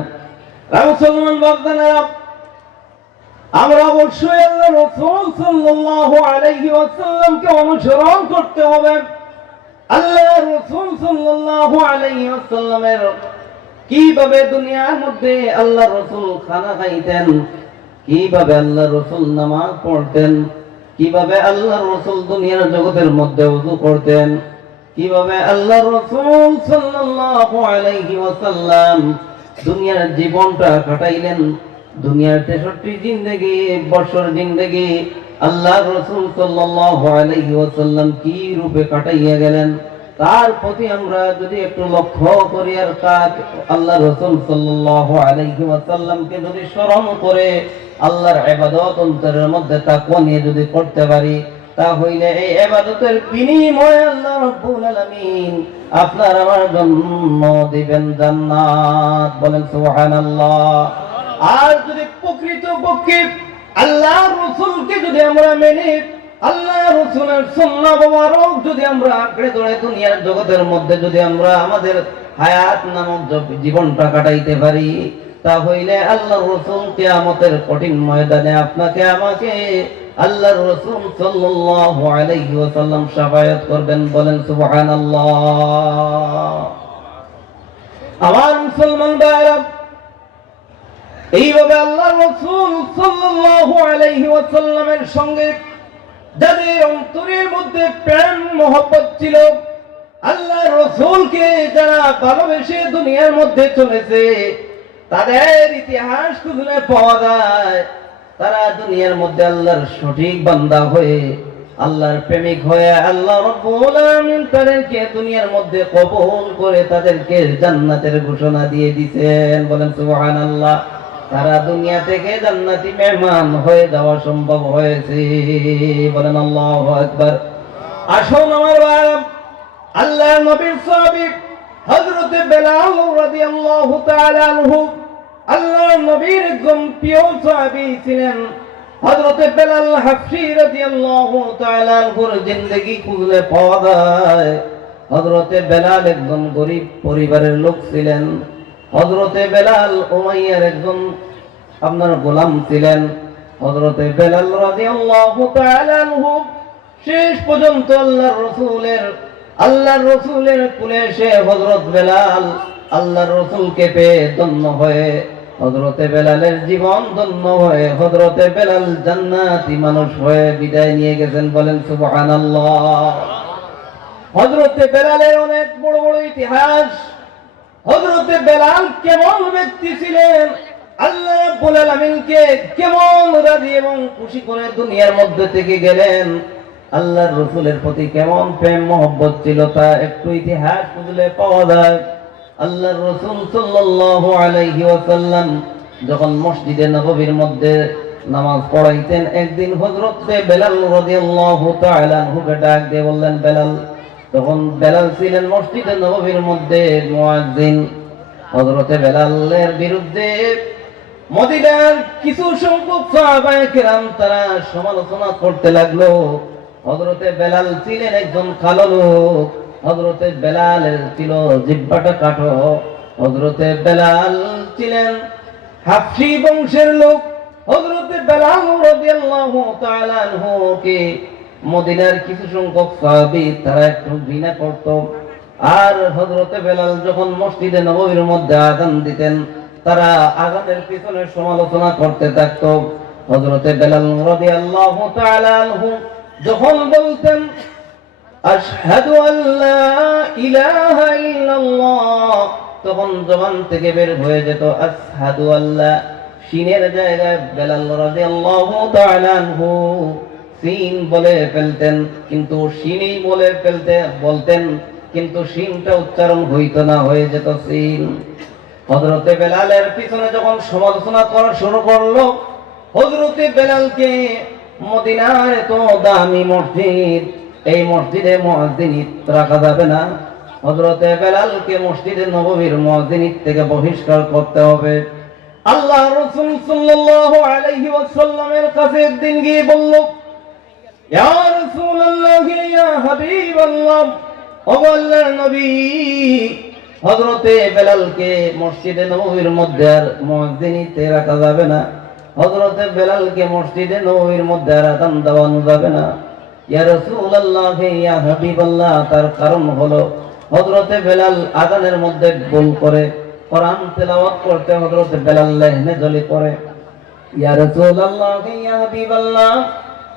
মুসলমান বাপদানেরা, আমরা অবশ্যই আল্লাহ রাসূল সাল্লাল্লাহু আলাইহি ওয়াসাল্লামকে অনুসরণ করতে হবে। আল্লাহ রাসূল সাল্লাল্লাহু আলাইহি ওয়াসাল্লামের কিভাবে দুনিয়ার মধ্যে আল্লাহ রাসূল খানা খাইতেন, কিভাবে আল্লাহ রাসূল নামাজ পড়তেন, কিভাবে আল্লাহ রাসূল দুনিয়ার জগতের মধ্যে ওযু করতেন, কিভাবে আল্লাহ রাসূল সাল্লাল্লাহু আলাইহি ওয়াসাল্লাম দুনিয়ার জীবনটা কাটাইলেন। দুনিয়ার 63 জিন্দেগি বছর জিন্দেগি আল্লাহ রাসূল সাল্লাল্লাহু আলাইহি ওয়াসাল্লাম কি রূপে কাটাইয়া গেলেন তার প্রতি আমরা যদি একটু লক্ষ্য করি আর কাজ আল্লাহ রাসূল সাল্লাল্লাহু আলাইহি ওয়াসাল্লামকে যদি স্মরণ করে আল্লাহর ইবাদত অন্তরের মধ্যে তাকওয়া নিয়ে যদি করতে পারি তাহলে এই ইবাদতের বিনিময়ে আল্লাহ রাব্বুল আলামিন আপনার আমার জন্য দিবেন জান্নাত। বলেন সুবহানাল্লাহ। আর যদি প্রকৃতপক্ষে আল্লাহর রাসূলকে যদি আমরা মেনে আল্লাহর রাসূলের সুন্নাহ মোবারক যদি আমরা আঁকড়ে ধরে দুনিয়ার জগতের মধ্যে যদি আমরা আমাদের হায়াত নামক জীবনটা কাটাইতে পারি তাহলে আল্লাহর রাসূল কিয়ামতের কঠিন ময়দানে আপনাকে আমাকে আল্লাহর রাসূল সাল্লাল্লাহু আলাইহি ওয়াসাল্লাম শাফায়াত করবেন। বলেন সুবহানাল্লাহ। আমার মুসলমান ভাইরা, এইভাবে আল্লাহর রাসূল সাল্লাল্লাহু আলাইহি ওয়াসাল্লামের সঙ্গে যাদের অন্তরের মধ্যে প্রেম মহব্বত ছিল, আল্লাহর রাসূলকে যারা ভালোবেসে দুনিয়ার মধ্যে চলেছে তাদের ইতিহাস খুঁজলে পাওয়া যায় তারা দুনিয়ার মধ্যে আল্লাহর সঠিক বান্দা হয়ে আল্লাহর প্রেমিক হয়ে আল্লাহ রাব্বুল আলামিন তাদেরকে দুনিয়ার মধ্যে কবুল করে তাদেরকে জান্নাতের ঘোষণা দিয়ে দিয়েছেন। বলেন সুবহানাল্লাহ। তারা দুনিয়া থেকে জান্নাতি মেহমান হয়ে যাওয়া সম্ভব হয়েছে। বলেন আল্লাহু আকবার। আসুন আমার ভাইরা, আল্লাহর নবীর সাহাবী হযরত বেলাল রাদিয়াল্লাহু তাআলা আনহু আল্লাহর নবীর একজন প্রিয় সাহাবী ছিলেন। হযরত বেলাল হাবশী রাদিয়াল্লাহু তাআলা আনহুর জিন্দেগি খুঁজলে পাওয়া যায় হযরত বেলাল একজন গরীব পরিবারের লোক ছিলেন। হযরতে বেলাল উমাইয়ার একজন আপনার গোলাম ছিলেন। হযরতে বেলাল রাদিয়াল্লাহু তাআলা আনহু শেষ পর্যন্ত আল্লাহর রাসূলের কুলে এসে হযরত বেলাল আল্লাহর রাসূলকে পেয়ে ধন্য হয়ে হযরতে বেলালের জীবন ধন্য হয়ে হযরতে বেলাল জান্নাতি মানুষ হয়ে বিদায় নিয়ে গেছেন। বলেন সুবহানাল্লাহ। হযরতে বেলালের অনেক বড় বড় ইতিহাস। হযরতে বেলাল কেমন ব্যক্তি ছিলেন, আল্লাহ রাব্বুল আলামিনকে কেমন রাজি এবং খুশি করে দুনিয়ার মধ্যে থেকে গেলেন, আল্লাহর রাসূলের প্রতি কেমন প্রেম মহব্বত ছিল তা একটু ইতিহাস খুঁজলে পাওয়া যায়। আল্লাহর রাসূল সাল্লাল্লাহু আলাইহি ওয়াসাল্লাম যখন মসজিদে নববীর মধ্যে নামাজ পড়াইতেন, একদিন হযরত বেলাল রাদিয়াল্লাহু তাআলা আনহুকে ডাক দিয়ে বললেন, বেলাল। তখন বেলাল ছিলেন মসজিদে নববীর মধ্যে মুয়াজ্জিন। হযরত বেলালের বিরুদ্ধে মদিনার কিছু সংখ্যক সাহাবায়ে কেরাম তারা সমালোচনা করতে লাগলো। হযরতে বেলাল ছিলেন একজন কালো লোক, হযরতে বেলালের ছিল জিহ্বাটা কাটো, হযরতে বেলাল ছিলেন হাবশী বংশের লোক। হযরতে বেলাল রাদিয়াল্লাহু তাআলা আনহুকে মদিনার কিছু সংখ্যক সাহাবী তারা একটু ঘৃণা করত। আর হযরতে বেলাল যখন মসজিদে নববীর মধ্যে আযান দিতেন, তারা আযানের পিছনে সমালোচনা করতে থাকত। হযরতে বেলাল রাদিয়াল্লাহু তাআলা আনহু যখন বলতেন আশহাদু আল্লা ইলাহা ইল্লাল্লাহ, তখন জবান থেকে বের হয়ে যেত আশহাদু আল্লাহ। সিনের জায়গায় বেলাল রাদিয়াল্লাহু তাআলা আনহু সিন বলে ফেলতেন, কিন্তু সিনই বলতেন, কিন্তু সিনটা উচ্চারণ হইতো না, হয়ে যেত সিন। হযরতে বেলালের পিছনে যখন সমালোচনা করা শুরু করলো, হযরতে বেলালকে মদিনার এত দামি মসজিদ, এই মসজিদে মুয়াজ্জিনিত রাখা যাবে না, হযরতে বেলালকে মসজিদে নববীর মুয়াজ্জিনিত থেকে বহিষ্কার করতে হবে। আল্লাহ রাসূল সাল্লাল্লাহু আলাইহি ওয়াসাল্লামের কাছে একদিন গিয়ে বলল, ইয়া রাসূলুল্লাহ, ইয়া হাবিবাল্লাহ, ও আল্লাহর নবী, হযরতে বেলালকে মসজিদে নববীর মধ্যে আর মুয়াজ্জিনিতে রাখা যাবে না, হযরতে বেলালকে মসজিদে নববীর মধ্যে আর আযান দেওয়ানো যাবে না। ইয়া রাসূলুল্লাহ, ইয়া হাবিবাল্লাহ, তার কারণ হলো হযরতে বেলাল আযানের মধ্যে ভুল করে, কোরআন তেলাওয়াত করতে হযরতে বেলাল লেহনে জলি করে। ইয়া রাসূলুল্লাহ, ইয়া হাবিবাল্লাহ,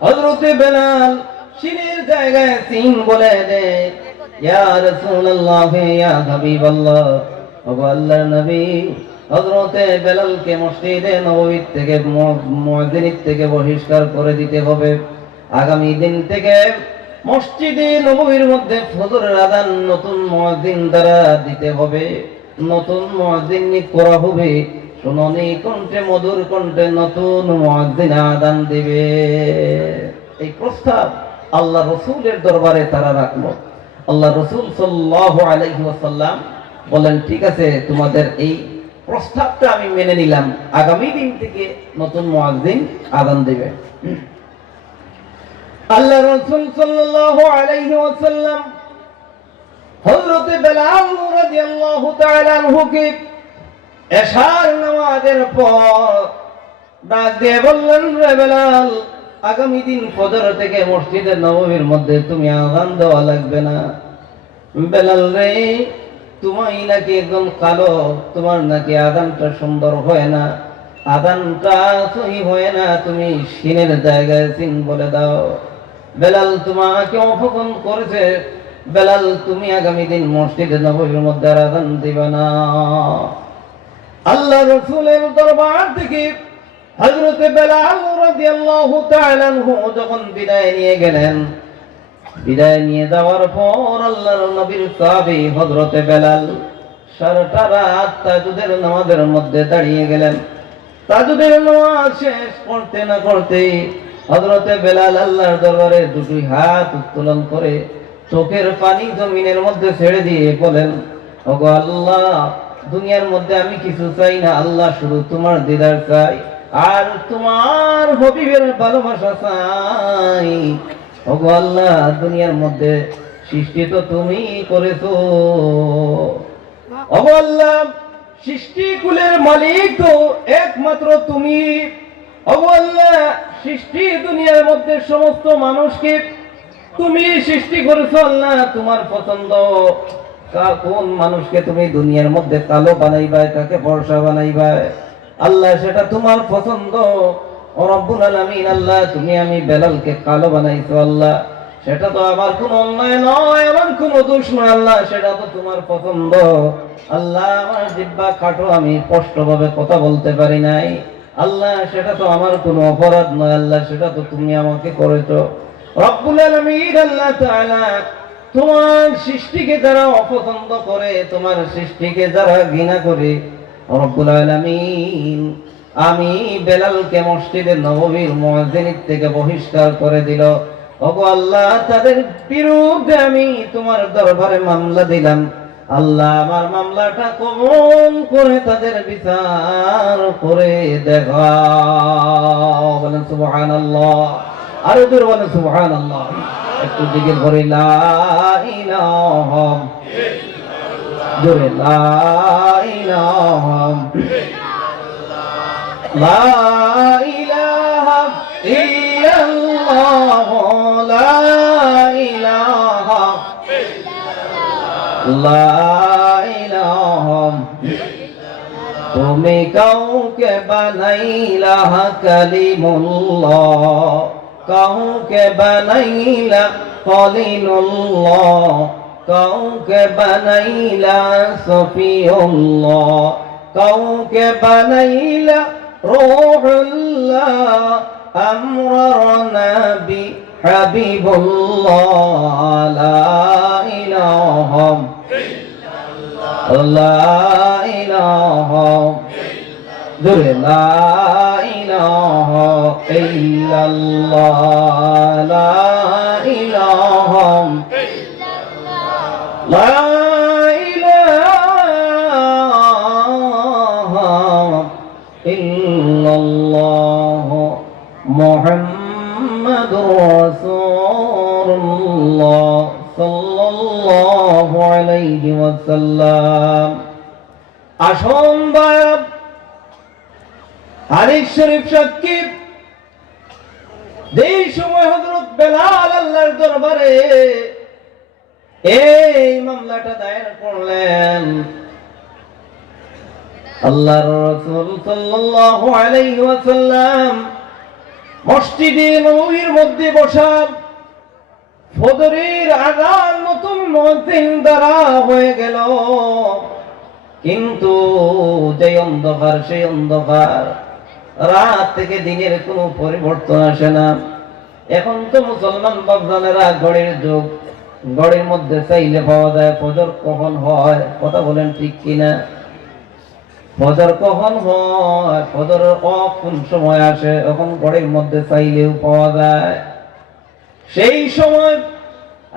হযরতে বেলাল সিনের জায়গায় সিন বলে দেয়। ইয়া রাসূলুল্লাহ, ইয়া হাবিবাল্লাহ, ও আল্লাহর নবী, হযরতে বেলালকে মসজিদে নববী থেকে মুয়াজ্জিনিত থেকে বহিষ্কার করে দিতে হবে। আগামী দিন থেকে মসজিদে নববীর মধ্যে ফজরের আযান নতুন মুয়াজ্জিন দ্বারা দিতে হবে, নতুন মুয়াজ্জিন নিয়োগ করা হবে। শুনানি কণ্ঠে, মধুর কণ্ঠে নতুন মুয়াজ্জিন আযান দিবে। এই প্রস্তাব আল্লাহ রসুলের দরবারে তারা রাখলো। আল্লাহ রসুল সাল্লাল্লাহু আলাইহি ওয়াসাল্লাম বলেন, ঠিক আছে, তোমাদের এই প্রস্তাবটা আমি মেনে নিলাম, আগামী দিন থেকে নতুন মুয়াজ্জিন আযান দিবে। আল্লাহ রাসূল সাল্লাল্লাহু আলাইহি ওয়াসাল্লাম হযরত বেলাল রাদিয়াল্লাহু তাআলা আনহুকে এশার নামাজের পর ডাক দিয়ে বললেন, রে বেলাল, আগামী দিন ফজর থেকে মসজিদে নববীর মধ্যে তুমি আযান দেওয়া লাগবে না। বেলাল রে, তুমি নাকি একদম কালো, তোমার নাকি আযানটা সুন্দর হয় না, আযানটা সহি হয় না, তুমি সিনের জায়গায় সিন বলে দাও। বেলাল তোমাকে অপছন্দ করেছে, বেলাল তুমি আগামী দিন মসজিদে নববীর মধ্যে আযান দিবে না। আল্লাহ রাসূলের দরবার থেকে হযরত বেলাল রাদিয়াল্লাহু তাআলা আনহু যখন বিদায় নিয়ে গেলেন, বিদায় নিয়ে যাওয়ার পর আল্লাহর নবীর সাহাবী হযরত বেলাল সারাটা রাত তাহাজ্জুদের নামাজের মধ্যে দাঁড়িয়ে গেলেন। তাহাজ্জুদের নামাজ শেষ করতে না করতে হযরত বেলাল আল্লাহর দরবারে দুটি হাত উত্তোলন করে চোখের পানি জমিনের মধ্যে ছেড়ে দিয়ে বলেন, ওগো আল্লাহ, দুনিয়ার মধ্যে আমি কিছু চাই না, আল্লাহ শুধু তোমার দিদার চাই আর তোমার হাবিবের ভালোবাসা চাই। ওগো আল্লাহ, দুনিয়ার মধ্যে সৃষ্টি তো তুমি করেছো, ওগো আল্লাহ, সৃষ্টি কুলের মালিক তো একমাত্র তুমি। ওগো আল্লাহ, সৃষ্টি দুনিয়ার মধ্যে সমস্ত মানুষকে তুমি সৃষ্টি করেছো। আল্লাহ, তোমার পছন্দ কোন মানুষকে তুমি দুনিয়ার মধ্যে কালো বানাইবা, কাকে ফর্সা বানাইবা, আল্লাহ সেটা তোমার পছন্দ। ও রব্বুল আলামিন, আল্লাহ তুমি আমি বেলালকে কালো বানাইছো, আল্লাহ সেটা তো আমার কোনো অন্যায় নয়, আমার কোনো দোষ নয়, আল্লাহ সেটা তো তোমার পছন্দ। আল্লাহ, আমার জিহ্বা খাটো, আমি স্পষ্টভাবে কথা বলতে পারি নাই, আল্লাহ সেটা তো আমার কোনো অপরাধ নয়, আল্লাহ সেটা তো তুমি আমাকে করেছো। রব্বুল আলামিন, আল্লাহ তাআলা তোমার সৃষ্টিকে যারা অপছন্দ করে, তোমার সৃষ্টিকে যারা ঘৃণা করে, রব্বুল আলামিন আমি বেলালকে মসজিদে নববীর মুয়াজ্জিনের থেকে বহিষ্কার করে দিল। ওগো আল্লাহ, তাদের বিরুদ্ধে আমি তোমার দরবারে মামলা দিলাম। আল্লাহ, আমার মামলাটা কবুল করে তাদের বিচার করে দেখাও। বলেন সুবহানাল্লাহ। আরো জোরে বলেন সুবহানাল্লাহ। একটু জিকির করে লা ইলাহা, জোরে লা ইলাহা, লা ইলাহা ইল্লাল্লাহ, লা ইলাহা, লা ইলাহা। তুমি কাউকে বানাইলা কালিমুল্লাহ, কাউকে বানাইলা খলিলুল্লাহ, কাউকে বানাইলা সফিউল্লাহ, কাউকে বানাইলা রূহুল্লাহ, আমরার নবী হাবিবুল্লাহ। লা ইলাহা ইল্লাল্লাহ, লা ইলাহা, জোরে লা ইলাহা ইল্লাল্লাহ, লা ইলাহা, লা ইলাহা ইল্লাল্লাহ মুহাম্মাদুর রাসূলুল্লাহ সাল্লাল্লাহু আলাইহি ওয়াসাল্লাম। আসুন ভাইরা, হাদিস শরীফ সাক্ষী, যেই সময় হযরত বেলাল আল্লাহর দরবারে এই মামলাটা দায়ের করলেন, আল্লাহর রাসূল সাল্লাল্লাহু আলাইহি ওয়াসাল্লাম মসজিদে নববীর মধ্যে বসা, ফজরের আযান নতুন মুয়াজ্জিন দ্বারা হয়ে গেল, কিন্তু যে অন্ধকার, সেই অন্ধকার, রাত থেকে দিনের কোনো পরিবর্তন আসে না। এখন তো মুসলমান বাপজানেরা ঘড়ির যুগ, ঘড়ির মধ্যে চাইলে পাওয়া যায় ফজর কখন হয়। কথা বলেন ঠিক কিনা? ফজর কখন হয়, ফজরের কোন সময় আসে, এখন ঘড়ির মধ্যে চাইলেও পাওয়া যায়। সেই সময়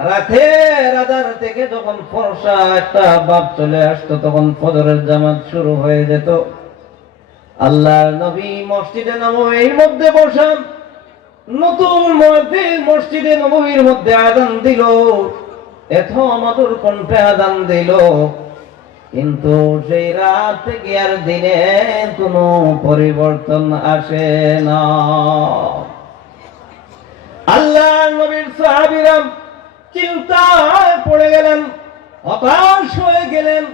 রাতের আধার থেকে যখন ফর্সা একটা ভাব চলে আসতো, তখন ফজরের জামাত শুরু হয়ে যেত। আল্লাহর নবী মসজিদে নববীর মধ্যে বসেন, নতুন মুয়াজ্জিন মসজিদে নববীর মধ্যে আযান দিল, এত মধুর কণ্ঠে আযান দিল, কিন্তু সেই রাত থেকে আর দিনে কোনো পরিবর্তন আসে না। আল্লাহর নবীর সাহাবীরা চিন্তায় পড়ে গেলেন, হতাশ হয়ে গেলেন।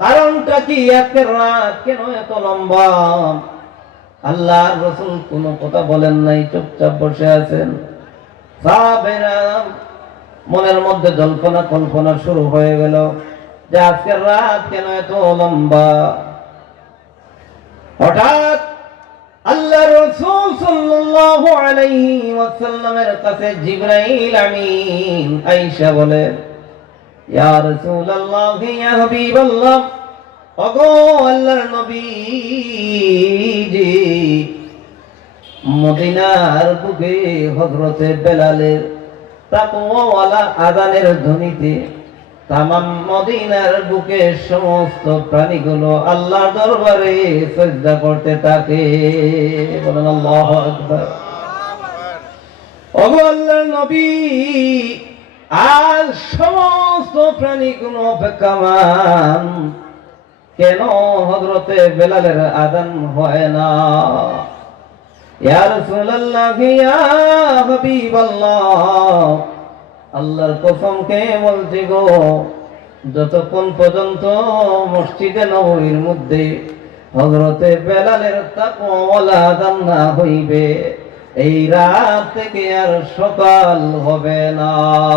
কারণটা কি? আজকের রাত কেন এত লম্বা? আল্লাহর রাসূল কোনো কথা বলেন নাই, চুপচাপ বসে আছেন। সাহাবীরা মনের মধ্যে জল্পনা কল্পনা শুরু হয়ে গেল যে আজকের রাত কেন এত লম্বা। হঠাৎ আল্লাহর রাসূল সাল্লাল্লাহু আলাইহি ওয়াসাল্লামের কাছে জিবরাইল আমিন আয়েশা বলে, ইয়া রাসূলুল্লাহ, ইয়া হাবিবাল্লাহ, ওগো আল্লাহর নবীজি, মদিনার বুকে হযরতে বেলালের তাকওয়াওয়ালা আযানের ধ্বনিতে তামাম মদিনার বুকে সমস্ত প্রাণীগুলো আল্লাহর দরবারে সিজদা করতে থাকে। বলেন আল্লাহু আকবার। ওগো আল্লাহর নবী, আজ সমস্ত প্রাণীগুলো অপেক্ষমান, কেন হযরতে বেলালের আযান হয় না? ইয়া রাসূলুল্লাহ, ইয়া হাবিবাল্লাহ, আল্লাহর কসম কে বলছি গো, যতক্ষণ পর্যন্ত মসজিদে নববীর মধ্যে হযরতে বেলালের তাকওয়াওয়ালা আযান না হইবে, এই রাত থেকে আর সকাল হবে না।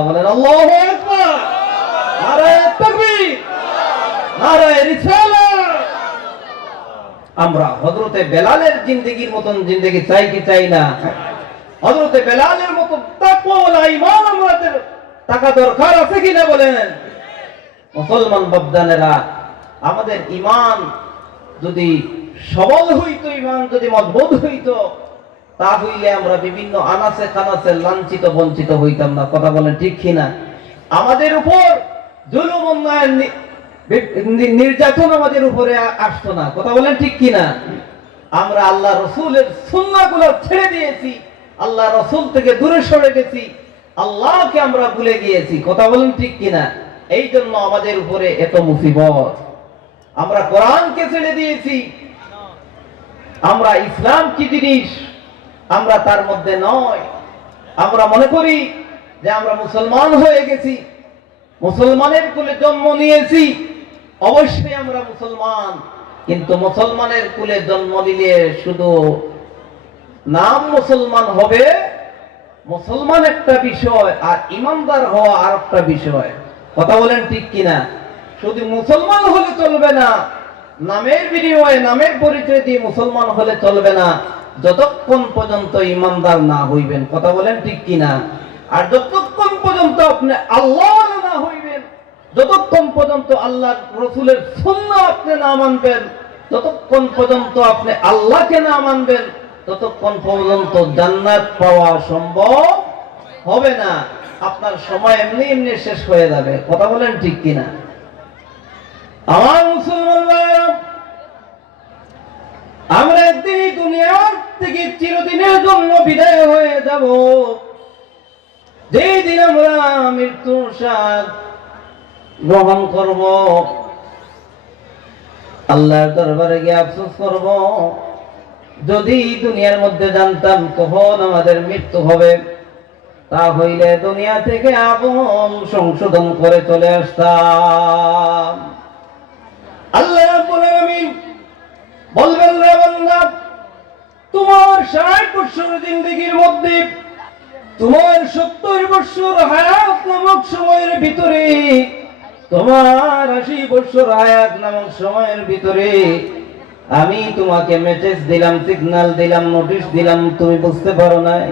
বলেন আল্লাহু আকবার। নারায়ে তাকবীর, নারায়ে রিসালাত। আমরা হযরতে বেলালের জিন্দেগীর মতন জিন্দেগি চাই কি চাই না? হযরতে বেলালের মতো তাকওয়াওয়ালা ঈমান আমাদের থাকা দরকার আছে কিনা বলেন? মুসলমান বাপদানেরা, আমাদের ঈমান যদি সবল হইতো, ইমান যদি মজবুত হইতো, তা হইলে আমরা বিভিন্ন আনাচে কানাচে লাঞ্ছিত বঞ্চিত হইতাম না। কথা বলেন ঠিক কিনা? আমাদের উপর জুলুম অন্যায় নির্যাতন আমাদের উপরে আসতো না। কথা বলেন ঠিক কিনা? আমরা আল্লাহ রসুলের সুন্নাহগুলো ছেড়ে দিয়েছি, আল্লাহ রসুল থেকে দূরে সরে গেছি, আল্লাহকে আমরা ভুলে গিয়েছি। কথা বলেন ঠিক কিনা? এই জন্য আমাদের উপরে এত মুসিবত। আমরা কোরআনকে ছেড়ে দিয়েছি, আমরা ইসলাম কি জিনিস আমরা তার মধ্যে নয়। আমরা মনে করি যে আমরা মুসলমান হয়ে গেছি, মুসলমানের কুলে জন্ম নিয়েছি, অবশ্যই আমরা মুসলমান। কিন্তু মুসলমানের কুলে জন্ম নিলে শুধু নাম মুসলমান হবে, মুসলমান একটা বিষয় আর ইমানদার হওয়া আর একটা বিষয়। কথা বলেন ঠিক কিনা? শুধু মুসলমান হলে চলবে না, নামের বিনিময়ে নামের পরিচয় দিয়ে মুসলমান হলে চলবে না, যতক্ষণ পর্যন্ত ইমানদার না হইবেন। কথা বলেন ঠিক কিনা? আর যতক্ষণ পর্যন্ত আপনি আল্লাহ না হইবেন, যতক্ষণ পর্যন্ত আল্লাহ রসুলের সুন্নাহ আপনি না মানবেন, যতক্ষণ পর্যন্ত আপনি আল্লাহকে না মানবেন, ততক্ষণ পর্যন্ত জান্নাত পাওয়া সম্ভব হবে না। আপনার সময় এমনি এমনি শেষ হয়ে যাবে। কথা বলেন ঠিক কিনা? আমার মুসলমান ভাইরা, আমরা একদিন দুনিয়ার থেকে চিরদিনের জন্য বিদায় হয়ে যাব। যেই দিন আমরা মৃত্যুর স্বাদ গ্রহণ করব, আল্লাহর দরবারে গিয়ে আফসোস করব, যদি দুনিয়ার মধ্যে জানতাম কখন আমাদের মৃত্যু হবে, তা হইলে দুনিয়া থেকে আমল সংশোধন করে চলে আসতাম। আল্লাহ রাব্বুল আলামিন বলবেন, রে বান্দা, তোমার 60 বছর জিন্দেগির মধ্যে তোমার 70 বছর হায়াত নামক সময়ের ভিতরে, তোমার 80 বছর হায়াত নামক সময়ের ভিতরে আমি তোমাকে মেসেজ দিলাম, সিগন্যাল দিলাম, নোটিশ দিলাম, তুমি বুঝতে পারো নাই।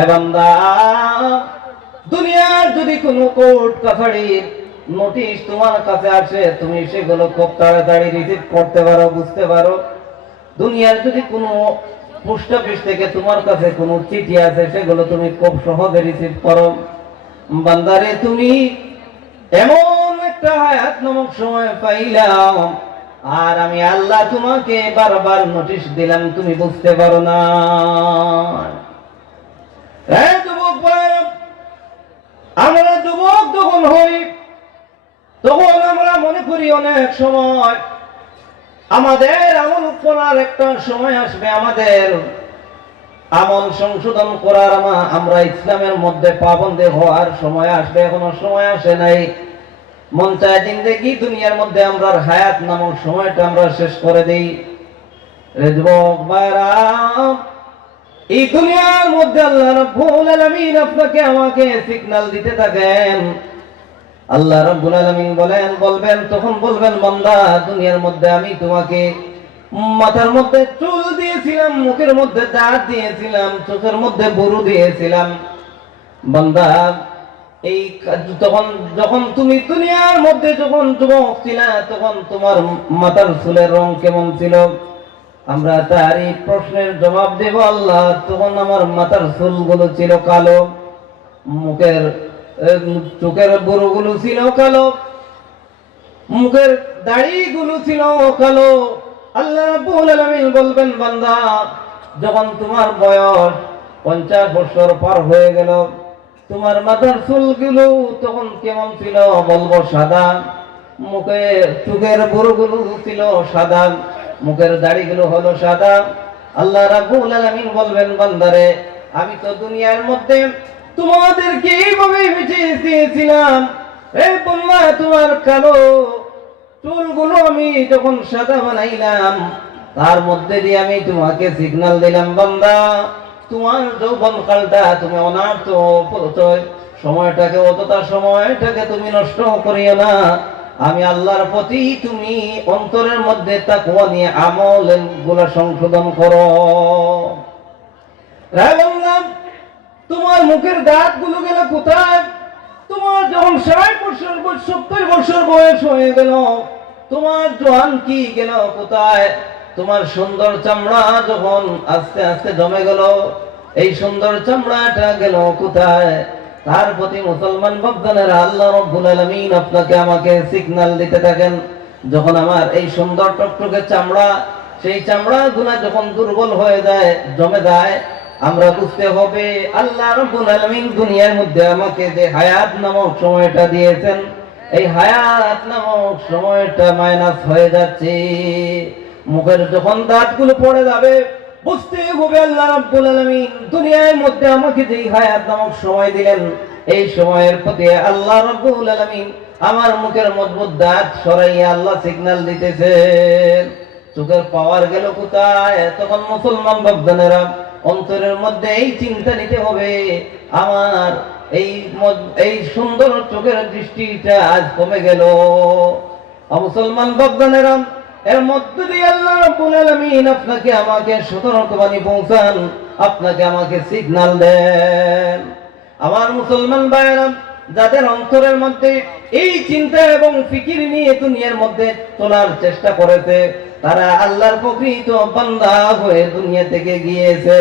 এ বান্দা, দুনিয়ার যদি কোনো কোর্ট কাছারির নোটিশ তোমার কাছে আসে, তুমি সেগুলো খুব তাড়াতাড়ি রিসিভ করতে পারো, বুঝতে পারো। দুনিয়ার যদি কোনো পোস্ট অফিস থেকে তোমার কাছে কোনো চিঠি আছে, সেগুলো তুমি খুব সহজে রিসিভ করো। বান্দারে, তুমি এমন একটা হায়াত নামক সময় পাইলাম, আর আমি আল্লাহ তোমাকে বারবার নোটিশ দিলাম, তুমি বুঝতে পারো না। যুবক ভাইরা, আমরা যুবক যখন হই, তখন আমরা মনে করি অনেক সময় আমাদের আমল করার একটা সময় আসবে, আমাদের আমল সংশোধন করার, আমরা ইসলামের মধ্যে পাবন্দে হওয়ার সময় আসবে। এখনো সময় আসে নাই। মন চায় জিন্দেগি দুনিয়ার মধ্যে আমরা হায়াত নামক সময়টা আমরা শেষ করে দিই। যুবক ভাইরা, এই দুনিয়ার মধ্যে আল্লাহ রাব্বুল আলামিন আপনাকে আমাকে সিগন্যাল দিতে থাকেন। আল্লাহ রাব্বুল আলামিন বলবেন, তখন বলবেন, বান্দা, দুনিয়ার মধ্যে আমি তোমাকে মাথার মধ্যে চুল দিয়েছিলাম, মুখের মধ্যে দাঁত দিয়েছিলাম, চোখের মধ্যে বুরু দিয়েছিলাম। বান্দা, এই যখন তুমি দুনিয়ার মধ্যে যখন যুবক ছিলা, তখন তোমার মাথার চুলের রং কেমন ছিল? আমরা তার এই প্রশ্নের জবাব দেব, আল্লাহ, তখন আমার মাথার চুলগুলো ছিল কালো, চোখের বুরুগুলো ছিল কালো, মুখের দাড়িগুলো ছিল কালো। আল্লাহ রাব্বুল আলামিন বলবেন, বান্দা, যখন তোমার বয়স 50 বছর পার হয়ে গেল, তোমার মাথার চুলগুলো তখন কেমন ছিল? বলবো সাদা। চোখের বুরুগুলো ছিল সাদা, মুখের দাড়িগুলো হলো সাদা। আল্লাহ রাব্বুল আলামিন বলবেন, বান্দারে, আমি তো দুনিয়ার মধ্যে তোমাদেরকে এইভাবে বুঝিয়ে দিয়েছিলাম, এই বান্দা, তোমার কালো চুলগুলো আমি যখন সাদা বানাইলাম, তার মধ্যে দিয়ে আমি তোমাকে সিগন্যাল দিলাম, বান্দা, তোমার যৌবন কালটা তুমি অনার্থ সময়টাকে, অতটা সময়টাকে তুমি নষ্ট করিও না। আমি আল্লাহর প্রতি তুমি অন্তরের মধ্যে তাকওয়া নিয়ে আমল গুলো সংশোধন করো। তোমার মুখের দাঁত গুলো গেল কোথায়? তোমার যখন 60 বছর 70 বছর বয়স হয়ে গেল, তোমার জোয়ান কি গেল কোথায়? তোমার সুন্দর চামড়া যখন আস্তে আস্তে জমে গেল, এই সুন্দর চামড়াটা গেল কোথায়? তার প্রতি মুসলমান বাপদানেরা আল্লাহ রাব্বুল আলামিন আপনাকে আমাকে সিগন্যাল দিতে থাকেন, যখন আমার এই সুন্দর টকটকে চামড়া, সেই চামড়া গুলা যখন দুর্বল হয়ে যায়, জমে যায়, আমরা বুঝতে হবে আল্লাহ রাব্বুল আলামিন দুনিয়ার মধ্যে আমাকে যে হায়াত নামক সময়টা দিয়েছেন, এই হায়াত নামক সময়টা মাইনাস হয়ে যাচ্ছে। মুখের যখন দাঁতগুলো পড়ে যাবে, বুঝতে হবে আল্লাহ রাব্বুল আলামিন দুনিয়ার মধ্যে আমাকে যে হায়াত নামক সময় দিলেন, এই সময়ের প্রতি আল্লাহ রাব্বুল আলামিন আমার মুখের মজবুত দাঁত সরাইয়া আল্লাহ সিগন্যাল দিতেছেন। চোখের পাওয়ার গেল কোথায়? তখন মুসলমান বাপদানেরা অন্তরের মধ্যে এই চিন্তা নিতে হবে, আমার এই সুন্দর চোখের দৃষ্টিটা আজ কমে গেল। মুসলমান বাপদানেরা, এর মধ্যে দিয়ে আল্লাহ রাব্বুল আলামিন আপনাকে আমাকে সতর্কবাণী পৌঁছান, আপনাকে আমাকে সিগন্যাল দেন। আমার মুসলমান ভাইরা, যাদের অন্তরের মধ্যে এই চিন্তা এবং ফিকির নিয়ে দুনিয়ার মধ্যে চলার চেষ্টা করেছে, তারা আল্লাহর প্রকৃত বান্দা হয়ে দুনিয়া থেকে গিয়েছে।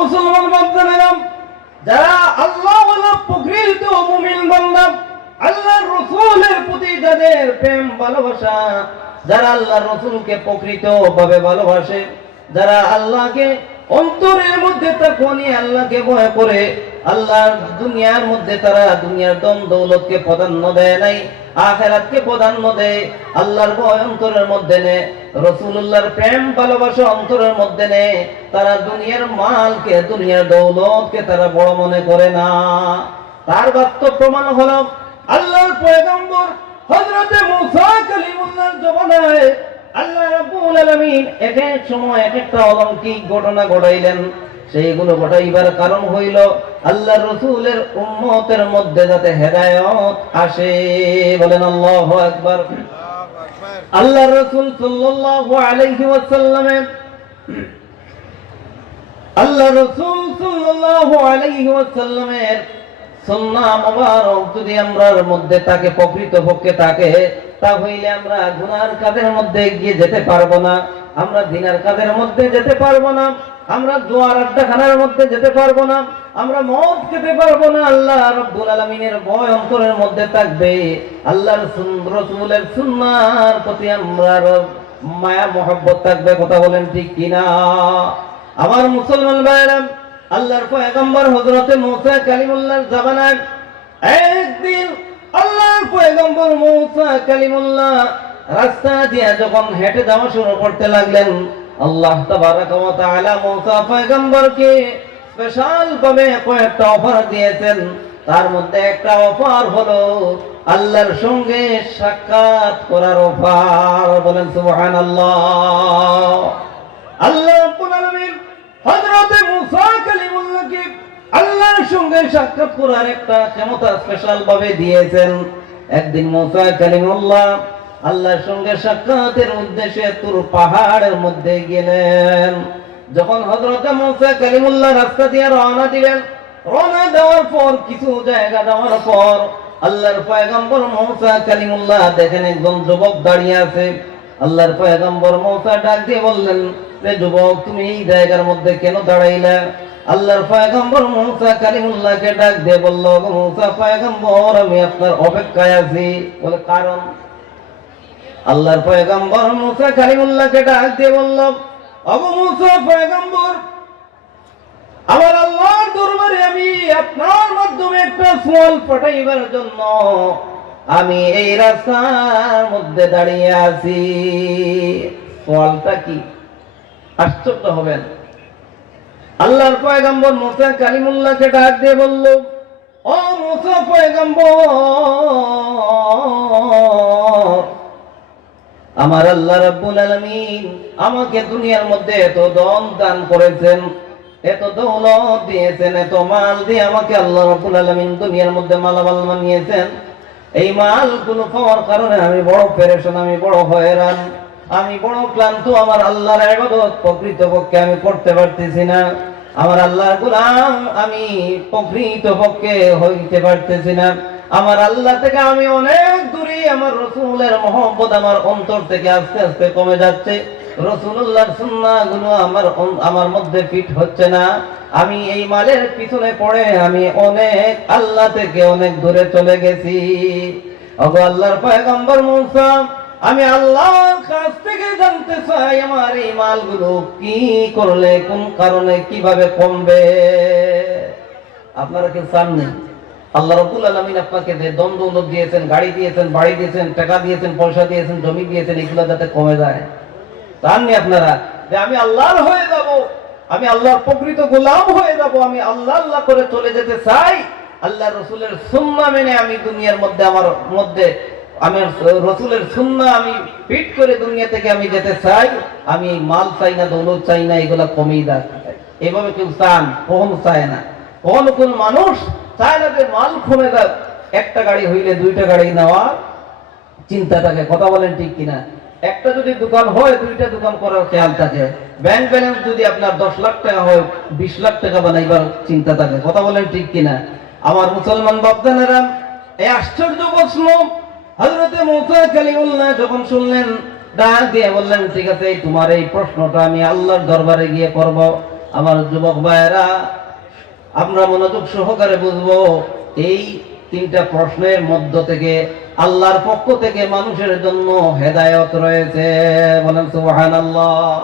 মুসলমান বান্দারা, যারা আল্লাহ ওয়ালা প্রকৃত মুমিন বান্দা, আল্লাহর রাসূলের প্রতি যাদের প্রেম ভালোবাসা, যারা আল্লাহর রাসূলকে প্রকৃতভাবে ভালোবাসে, যারা আল্লাহকে অন্তরের মধ্যে তাকওয়া নিয়ে আল্লাহকে ভয় করে, আল্লাহর দুনিয়ার মধ্যে তারা দুনিয়ার ধন দৌলতকে প্রাধান্য দেয় নাই, আখিরাতকে প্রাধান্য দেয়, আল্লাহর ভয় অন্তরের মধ্যে নেয়, রাসূলুল্লাহর প্রেম ভালোবাসা অন্তরের মধ্যে নেয়, তারা দুনিয়ার মালকে, দুনিয়ার দৌলতকে তারা বড় মনে করে না। তার বাস্তব প্রমাণ হলো আল্লাহর পয়গম্বর হযরতে মূসা কালিমুল্লাহর জমানায় আল্লাহ রাব্বুল আলামিন এক এক সময় এক একটা অলৌকিক ঘটনা ঘটাইলেন। সেইগুলো ঘটাইবার কারণ হইল আল্লাহর রাসূলের উম্মতের মধ্যে যাতে হেদায়েত আসে। বলেন আল্লাহু আকবার। আল্লাহর রাসূল সাল্লাল্লাহু আলাইহি ওয়াসাল্লামের সুন্নাহ মুবারক যদি আমরার মধ্যে তাকে প্রকৃতপক্ষে থাকে, তা হইলে আমরা গুনার কাজের মধ্যে এগিয়ে যেতে পারবো না, আমরা দিনের কাজের মধ্যে যেতে পারবো না, আমরা জোয়ার আড্ডাখানার মধ্যে যেতে পারবো না, আমরা মদ খেতে পারবো না। আল্লাহ রাব্বুল আলামিনের ভয় অন্তরের মধ্যে থাকবে, আল্লাহর রাসূলের সুন্নাহর প্রতি আমরা মায়া মহব্বত থাকবে। কথা বলেন ঠিক কিনা? আমার মুসলমান ভাইরা, আল্লাহর পয়গম্বর হযরতে মূসা কালিমুল্লাহর জামানায় একদিন আল্লাহর পয়গম্বর মূসা কালিমুল্লাহ রাস্তা দিয়ে যখন হেঁটে যাওয়া শুরু করতে লাগলেন, আল্লাহ তাবারাকা ওয়া তাআলা মূসা পয়গম্বরকে স্পেশাল ভাবে কয়েকটা অফার দিয়েছেন। তার মধ্যে একটা অফার হলো আল্লাহর সঙ্গে সাক্ষাৎ করার অফার। বলেন সুবহানাল্লাহ। আল্লাহ রাব্বুল আলামিন হযরতে মূসা কালিমুল্লাহকে আল্লাহর সঙ্গে সাক্ষাৎ করার একটা ক্ষমতা স্পেশাল ভাবে দিয়েছেন। একদিন মূসা কালিমুল্লাহ আল্লাহর সঙ্গে সাক্ষাতের উদ্দেশ্যে তুর পাহাড়ের মধ্যে গেলেন। যখন হযরতে মূসা কালিমুল্লাহ রাস্তা দিয়ে রওনা দিলেন, রওনা দেওয়ার পর কিছু জায়গা যাওয়ার পর আল্লাহর পয়গম্বর মূসা কালিমুল্লাহ দেখেন একজন যুবক দাঁড়িয়ে আছে। আল্লাহর পয়গম্বর মূসা ডাক দিয়ে বললেন, রে যুবক, তুমি এই জায়গার মধ্যে কেন দাঁড়াইলা? আল্লাহর পয়গম্বর মূসা কালিমুল্লাহকে ডাক দিয়ে বলল, মূসা পয়গম্বর, আমি আপনার অপেক্ষায় আছি। বলে কারণ? আল্লাহর পয়গম্বর মূসা কালিমুল্লাহকে ডাক দিয়ে বলল, ওগো মূসা পয়গম্বর, আমার আল্লাহর দরবারে আমি আপনার মাধ্যমে একটা ফল পাঠাইবার জন্য আমি এই রাস্তার মধ্যে দাঁড়িয়ে আছি। ফলটা কি? আশ্চর্য হবেন। আল্লাহর পয়গম্বর মূসা কালিমুল্লাহকে ডাক দিয়ে বলল, ও মূসা পয়গম্বর, আমার আল্লাহ রাব্বুল আলামিন আমাকে দুনিয়ার মধ্যে এত ধন দান করেছেন, এত দৌলত দিয়েছেন, এত মাল দিয়ে আমাকে আল্লাহ রাব্বুল আলামিন দুনিয়ার মধ্যে মালামাল বানিয়েছেন। এই মালগুলো পাওয়ার কারণে আমি বড় পেরেশান, আমি বড় হয়রান, আমি বড় ক্লান্ত। আমার আল্লাহর ইবাদত প্রকৃতপক্ষে আমি করতে পারতেছি না, আমার আল্লাহর গোলাম আমি প্রকৃতপক্ষে হইতে পারতেছি না। আমার আল্লাহ থেকে আমি অনেক দূরে আমার রসুলের মহব্বত আমার অন্তর থেকে আস্তে আস্তে কমে যাচ্ছে, রসুল্লাহর সুন্নাহগুলো আমার মধ্যে ফিট হচ্ছে না, আমি এই মালের পিছনে পড়ে আমি অনেক আল্লাহ থেকে অনেক দূরে চলে গেছি। ওগো আল্লাহর পয়গম্বর মুসা, আমি আল্লাহর কাছ থেকে জানতে চাই আমার এই মালগুলো কি করলে, কোন কারণে, কিভাবে কমবে। আপনারা কেউ চাননি আল্লাহ রাব্বুল আলামিন আপনাকে যে দম দৌলত দিয়েছেন, গাড়ি দিয়েছেন, বাড়ি দিয়েছেন, টাকা দিয়েছেন, পয়সা দিয়েছেন, জমি দিয়েছেন, এগুলো যাতে কমে যায়? চাননি আপনারা যে আমি আল্লাহর হয়ে যাব, আমি আল্লাহর প্রকৃত গোলাম হয়ে যাব, আমি আল্লাহ আল্লাহ করে চলে যেতে চাই, আল্লাহ রসুলের সুন্নাহ মেনে আমি দুনিয়ার মধ্যে আমি রসুলের সুন্নাহ আমি ফিট করে দুনিয়া থেকে আমি যেতে চাই, আমি মাল চাই না, দৌলত চাই না, এগুলা কমেই দেয়। এভাবে কেউ চান? কখনো চায় না। কখনো কোন মানুষ চায় না যে মাল কমে যাক, একটা গাড়ি হইলে দুইটা গাড়ি নেওয়া চিন্তা থাকে। কথা বলেন ঠিক কিনা? একটা যদি দোকান হয় দুইটা দোকান করার খেয়াল থাকে। ব্যাংক ব্যালেন্স যদি আপনার 10 লাখ টাকা হয় 20 লাখ টাকা বানাইবার চিন্তা থাকে। কথা বলেন ঠিক কিনা? আমার মুসলমান বাপদানেরা, এই আশ্চর্য প্রশ্ন হযরতে মুসা কালিমুল্লাহ যখন শুনলেন, ডাক দিয়ে বললেন, ঠিক আছে, তোমার এই প্রশ্নটা আমি আল্লাহর দরবারে গিয়ে করব। আমার যুবক ভাইয়েরা, আমরা মনোযোগ সহকারে বুঝবো, এই 3টা প্রশ্নের মধ্য থেকে আল্লাহর পক্ষ থেকে মানুষের জন্য হেদায়েত রয়েছে। বলেন সুবহানাল্লাহ।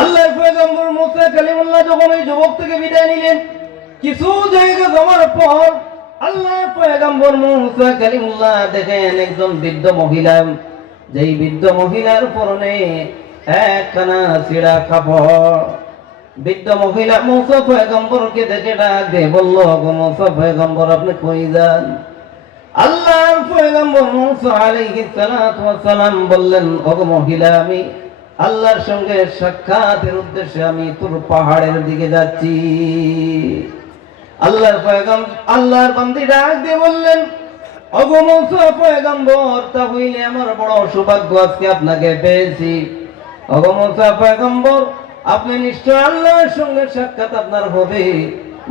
আল্লাহর পয়গম্বর মুসা কালিমুল্লাহ যখন ওই যুবক থেকে বিদায় নিলেন, কিছু জায়গা যাওয়ার পর আল্লাহর পয়গম্বর মুসা কালিমুল্লাহ দেখেন একজন বৃদ্ধ মহিলা, যেই বৃদ্ধ মহিলার পরনে একখানা ছিঁড়া কাপড়। বৃদ্ধ মহিলা মুসা পয়গম্বরকে দেখে ডাক দিয়ে বলল, গো মুসা পয়গম্বর, আপনি কই যান? আল্লাহর পয়গম্বর মুসা আলাইহিস সালাতু ওয়াস সালাম বললেন, ওগো মহিলা, আমি আল্লাহর সঙ্গে সাক্ষাতের উদ্দেশ্যে আমি তুর পাহাড়ের দিকে যাচ্ছি। আল্লাহর বান্দী ডাক দিয়ে বললেন, ওগো মুসা পয়গম্বর, তা হইলে আমার বড় সৌভাগ্য, আজকে আপনাকে পেয়েছি। ওগো মুসা পয়গম্বর, আপনি নিশ্চয় আল্লাহর সঙ্গে সাক্ষাৎ আপনার হবে।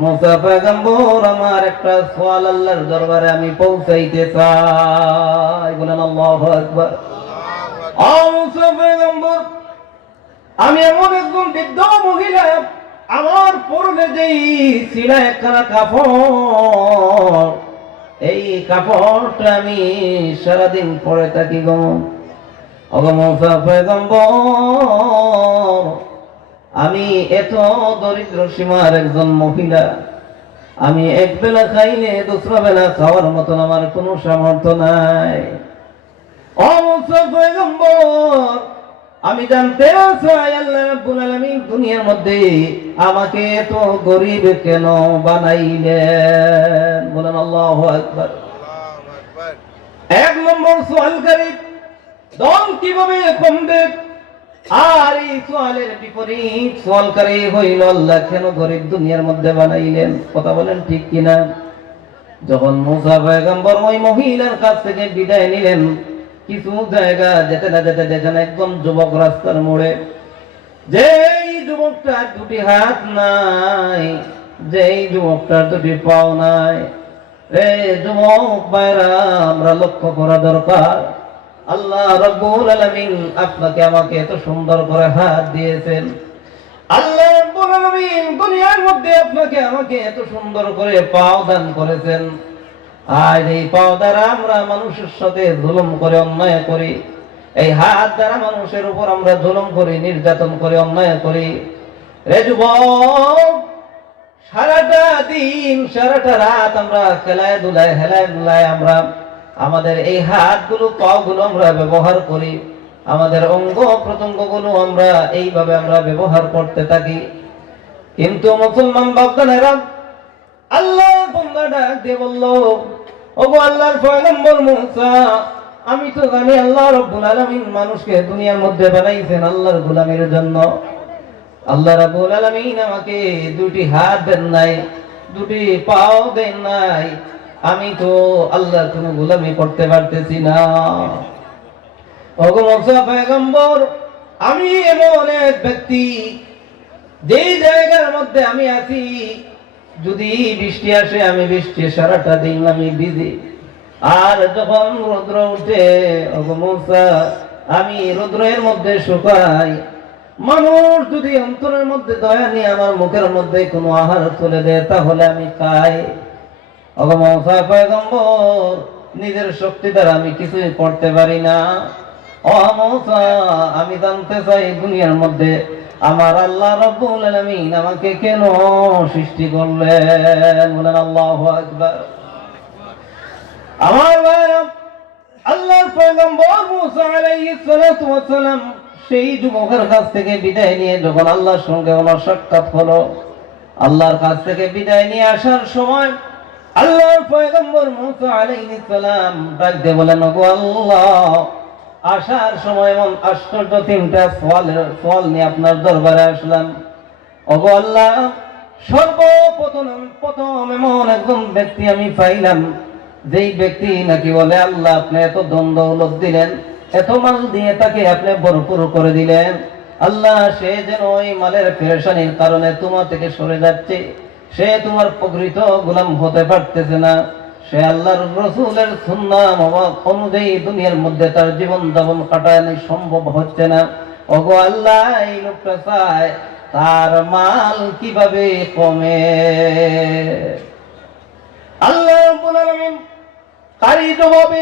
মুসা পয়গম্বর, আমার একটা সওয়াল আল্লাহর দরবারে আমি পৌঁছাইতে চাই। বলেন আল্লাহু আকবার। ও মুসা পয়গম্বর, আমি এমন একজন বৃদ্ধ মহিলা, আমার পরনে যেই ছিঁড়া একখানা কাপড়, এই কাপড়টা আমি সারাদিন পরে থাকি গো। ওগো মুসা পয়গম্বর, আমি এত দরিদ্র সীমার একজন মহিলা, আমি এক বেলা খাইলে দুসরা বেলা খাওয়ার মতন আমার কোনো সামর্থ্য নাই। ও মুসা পয়গম্বর, আমি জানতে চাই আল্লাহ রাব্বুল আলামিন দুনিয়ার মধ্যে আমাকে এত গরিব কেন বানাইলেন? বলেন আল্লাহু আকবার। 1 নম্বর সওয়ালকারী, দম কিভাবে কমবে? আর এই সওয়ালের বিপরীত সওয়ালকারী হইল, আল্লাহ কেন গরিব দুনিয়ার মধ্যে বানাইলেন? কথা বলেন ঠিক কিনা? যখন মুসা পয়গম্বর ওই মহিলার কাছ থেকে বিদায় নিলেন, কিছু জায়গা যেতে না যেতে দেখেন একজন যুবক রাস্তার মোড়ে, যেই যুবকটার 2টি হাত নাই, যেই যুবকটার 2টি পাও নাই। রে যুবক ভাইরা, আমরা লক্ষ্য করা দরকার, আল্লাহ রাব্বুল আলামিন আপনাকে আমাকে এত সুন্দর করে হাত দিয়েছেন। আল্লাহ রাব্বুল আলামিন দুনিয়ার মধ্যে আপনাকে আমাকে এত সুন্দর করে পাও দান করেছেন। আর এই পাও দ্বারা আমরা মানুষের সাথে জুলুম করে, অন্যায় করি। এই হাত দ্বারা মানুষের উপর আমরা জুলুম করি, নির্যাতন করে, অন্যায় করি। রে যুবক, সারাটা দিন সারাটা রাত আমরা খেলায় ধুলায় হেলায় ধুলায় আমরা আমাদের এই হাতগুলো পাগুলো আমরা ব্যবহার করি, আমাদের অঙ্গ প্রত্যঙ্গগুলো আমরা এইভাবে আমরা ব্যবহার করতে থাকি। কিন্তু মুসলমান বাপদানেরা, আল্লাহ বান্দা ডাক দিয়ে বলল, ওগো আল্লাহর পয়গম্বর মুসা, আমি তো জানি আল্লাহ রাব্বুল আলামিন মানুষকে দুনিয়ার মধ্যে বানাইছেন আল্লাহর গোলামির জন্য। আল্লাহ রাব্বুল আলামিন আমাকে 2টি হাত দেন নাই, 2টি পাও দেন নাই, আমি তো আল্লাহর কোনো গোলামি করতে পারতেছি না। ওগো মুসা পয়গম্বর, আমি এমন এক ব্যক্তি, যে জায়গার মধ্যে আমি আছি, যদি বৃষ্টি আসে আমি বৃষ্টি সারাটা দিন আমি ভিজি, আর যখন রৌদ্র উঠে ওগো মূসা আমি রৌদ্রের মধ্যে শুকাই। মানুষ যদি অন্তরের মধ্যে দয়া নিয়ে আমার মুখের মধ্যে কোনো আহার তুলে দেয় তাহলে আমি খাই। ওগো মূসা পয়গম্বর নিজের শক্তি দ্বারা আমি কিছুই করতে পারি না। ও মূসা আমি জানতে চাই দুনিয়ার মধ্যে আমার আল্লাহ রাব্বুল আলামিন আমাকে কেন সৃষ্টি করলেন? বলেন আল্লাহু আকবার। আমার ভাইরা, আল্লাহর পয়গম্বর মুসা আলাইহিস সালাতু ওয়াস সালাম সেই যুবকের কাছ থেকে বিদায় নিয়ে যখন আল্লাহর সঙ্গে ওনার সাক্ষাৎ হলো, আল্লাহর কাছ থেকে বিদায় নিয়ে আসার সময় আল্লাহর পয়গম্বর মুসা আলাইহিস সালাম ডাক দিয়ে বলেন, ওগো আল্লাহ, আসার সময় এমন আশ্চর্য তিনটা সওয়াল নিয়ে আপনার দরবারে আসলাম। ওগো আল্লাহ, সর্বপ্রথম এমন একজন ব্যক্তি আমি পাইলাম যেই ব্যক্তি নাকি বলে আল্লাহ আপনি এত ধন দৌলত দিলেন, এত মাল দিয়ে তাকে আপনি ভরপুর করে দিলেন, আল্লাহ সে যেন ওই মালের পেরেশানির কারণে তোমার থেকে সরে যাচ্ছে, সে তোমার প্রকৃত গোলাম হতে পারতেছে না, সে আল্লাহর রাসূলের সুন্নাহ অনুযায়ী দুনিয়ার মধ্যে তার জীবন যাপন কাটানো সম্ভব হচ্ছে না। ওগো আল্লাহ, এই লোকটা চায় তার মাল কিভাবে কমে। আল্লাহ রাব্বুল আলামিন কারি জবাবে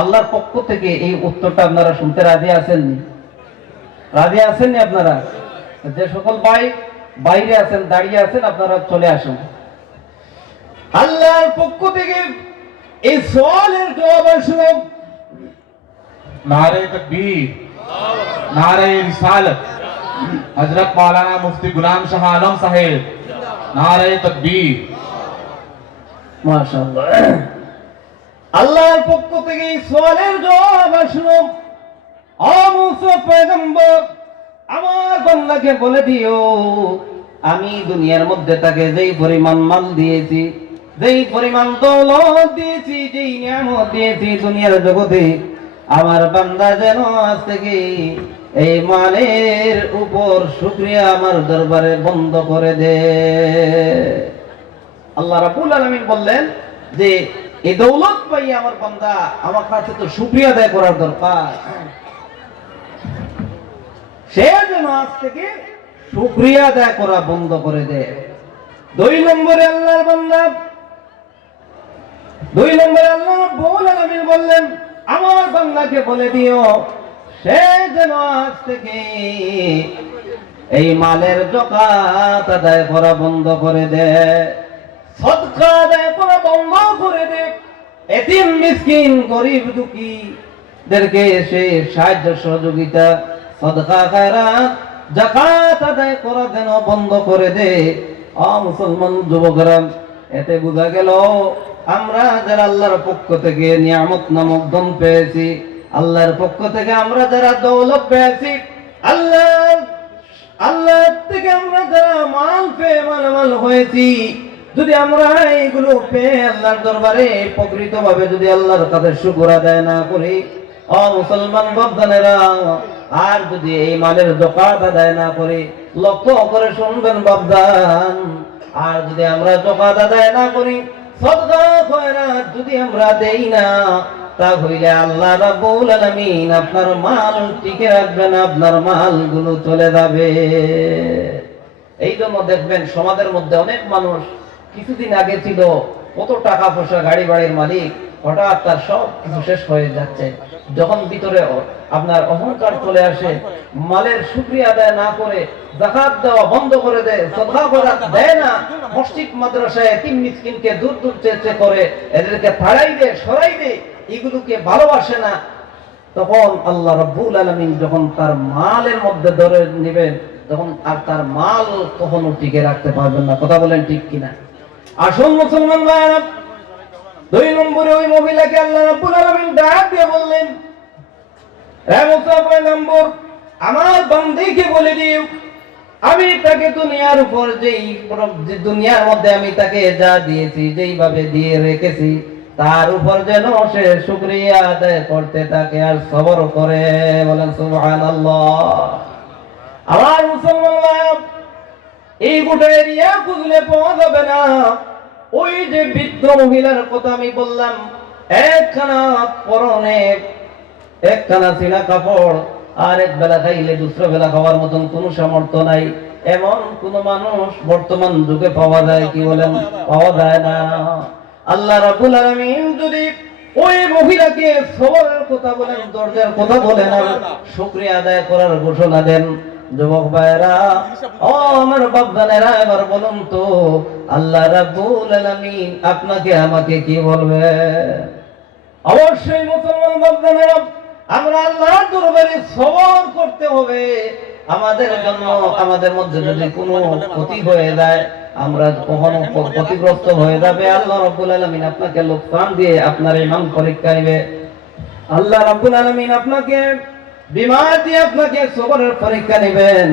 আল্লাহর পক্ষ থেকে এই উত্তরটা আপনারা শুনতে রাজি আছেন? রাজি আছেন আপনারা? যে সকল ভাই বাইরে আছেন, দাঁড়িয়ে আছেন, আপনারা চলে আসুন। আল্লাহর পক্ষ থেকে এই সওয়ালের জবাব আসলো। नारे तकबीर, नारे रिसालत, हजरत मौलाना मुफ्ती गुलाम शाह आलम साहेब, नारे तकबीर। মাশাআল্লাহ। আল্লাহর পক্ষ থেকে এই সওয়ালের জবাব আসলো। ও মুসা পয়গম্বর, আমার বান্দাকে বলে দিও আমি দুনিয়ার মধ্যে তাকে যেই পরিমাণ মাল দিয়েছি, যেই পরিমাণ দৌলত দিয়েছি, যেই নিয়ামত দিয়েছি দুনিয়ার জগতে, আমার বান্দা যেন আজ থেকে এই মালের উপর শুকরিয়া আমার দরবারে বন্ধ করে দে। আল্লাহ রাব্বুল আলামিন বললেন যে এই দৌলত পাই আমার বান্দা আমার কাছে তো শুকরিয়া আদায় করার দরকার, সে যেন আজ থেকে শুকরিয়া আদায় করা বন্ধ করে দেয়। দুই নম্বরে আল্লাহর বান্দা, দুই নম্বরে আল্লাহ রাব্বুল আলামিন বললেন আমার বান্দাকে বলে দিও সে যেন আজ থেকে এই মালের যাকাত আদায় করা বন্ধ করে দেয়, সদকা আদায় করা বন্ধ করে দেয়, এতিম মিসকিন গরিব দুঃখীদেরকে সে সাহায্য সহযোগিতা সদকা খায়রাত যাকাত আদায় করা যেন বন্ধ করে দে। মুসলমান যুবকরা, এতে বোঝা গেল আমরা যারা আল্লাহর পক্ষ থেকে নিয়ামত নামক ধন পেয়েছি, আল্লাহর পক্ষ থেকে আমরা যারা দৌলত পেয়েছি, আল্লাহ থেকে আমরা যারা মাল পেয়ে মালামাল হয়েছি, যদি আমরা এইগুলো পেয়ে আল্লাহর দরবারে প্রকৃত ভাবে যদি আল্লাহর কাছে শুকর আদায় না করি, মুসলমান বাপদানেরা, আর যদি এই মালের যাকাত আদায় না করি, লক্ষ্য করে শুনবেন বাপদান, আর যদি আমরা যাকাত আদায় না করি, সদকা খয়রাত যদি আমরা দেই না, তা হইলে আল্লাহ রাব্বুল আলামিন আপনার মাল টিকে রাখবেন, আপনার মালগুলো চলে যাবে। এই জন্য দেখবেন সমাজের মধ্যে অনেক মানুষ কিছুদিন আগে ছিল কত টাকা পয়সা গাড়ি বাড়ির মালিক, হঠাৎ তার সব কিছু শেষ হয়ে যাচ্ছে। যখন ভিতরে আপনার অহংকার চলে আসে, মালের শুকরিয়া আদায় না করে যাকাত দেওয়া বন্ধ করে দেয়, সদকা খয়রাত দেয় না, মসজিদ মাদ্রাসায় এতিম মিসকিনকে দূর দূর চেয়ে করে এদেরকে তাড়াই দেয়, সরাই দেয়, এগুলোকে ভালোবাসে না, তখন আল্লাহ রাব্বুল আলামিন যখন তার মালের মধ্যে ধরে নেবেন, তখন আর তার মাল কখনো টিকে রাখতে পারবেন না। কথা বলেন ঠিক কিনা? আসল মুসলমান ভাইরা, দুই নম্বরে ওই মহিলাকে আল্লাহ রাব্বুল আলামিন ডাক দিয়ে বললেন, হে মুসা পয়গম্বর, আমার বান্দাকে বলে দিও আমি তাকে দুনিয়ার উপর যেই দুনিয়ার মধ্যে আমি তাকে যা দিয়েছি, যেইভাবে দিয়ে রেখেছি, তার উপর যেন সে শুকরিয়া আদায় করতে থাকে আর সবর করে। বলেন সুবহানাল্লাহ। আমার মুসলমান ভাই, এই গোটা এরিয়া খুঁজলে পাওয়া যাবে না ওই যে বৃদ্ধ মহিলার কথা আমি বললাম, একখানা পরনে একখানা ছিঁড়া কাপড়, আর এক বেলা খাইলে দুসরা বেলা খাওয়ার মতন কোনো সামর্থ্য নাই, এমন কোন মানুষ বর্তমান যুগে পাওয়া যায় কি বলেন? পাওয়া যায় না। আল্লাহ রাব্বুল আলামিন যদি ওই মহিলাকে সবরের কথা বলেন, দরজার কথা বলেন, আর শুকরিয়া আদায় করার ঘোষণা দেন, যুবক ভাইরা, ও আমার বাপদানেরা, এবার বলুন তো আল্লাহ রাব্বুল আলামিন আপনাকে আমাকে কি বলবে? অবশ্যই মুসলমান বাপদানেরা, আমরা আল্লাহর দরবারে সবর করতে হবে। আমাদের জন্য, আমাদের মধ্যে যদি কোনো ক্ষতি হয়ে যায়, আমরা কখনো ক্ষতিগ্রস্ত হয়ে যাবে, আল্লাহ রাব্বুল আলামিন আপনাকে লোকসান দিয়ে আপনার ঈমান পরীক্ষা নেবে। আল্লাহ রাব্বুল আলামিন আপনাকে বিমার দিয়ে আপনাকে সবরের পরীক্ষা নেবেন।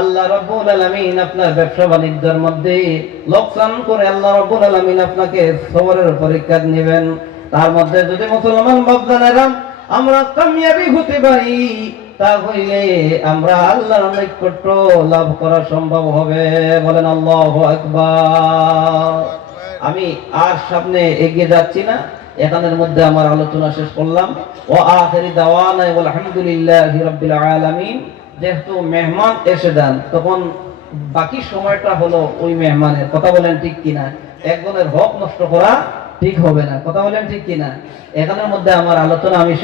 আল্লাহ রাব্বুল আলামিন আপনার ব্যবসা বাণিজ্যের মধ্যে লোকসান করে আল্লাহ রাব্বুল আলামিন আপনাকে সবরের পরীক্ষা নেবেন। তার মধ্যে যদি মুসলমান বাপদানেরা আমরা কামিয়াবি হতে পারি, তা হইলে আমরা আল্লাহর নৈকট্য লাভ করা সম্ভব হবে। বলেন আল্লাহু আকবার। আমি আর সামনে এগিয়ে যাচ্ছি না, এখানের মধ্যে আমার আলোচনা শেষ করলাম। ও আখিরি দাওয়ানা আলহামদুলিল্লাহি রাব্বিল আলামিন। যেহেতু মেহমান এসে যান, তখন বাকি সময়টা হলো ওই মেহমানের। কথা বলেন ঠিক কিনা? একজনের হক নষ্ট করা ঠিক হবে না। কথা বলেন ঠিক কিনা? এখানের মধ্যে আমার আলোচনা আমি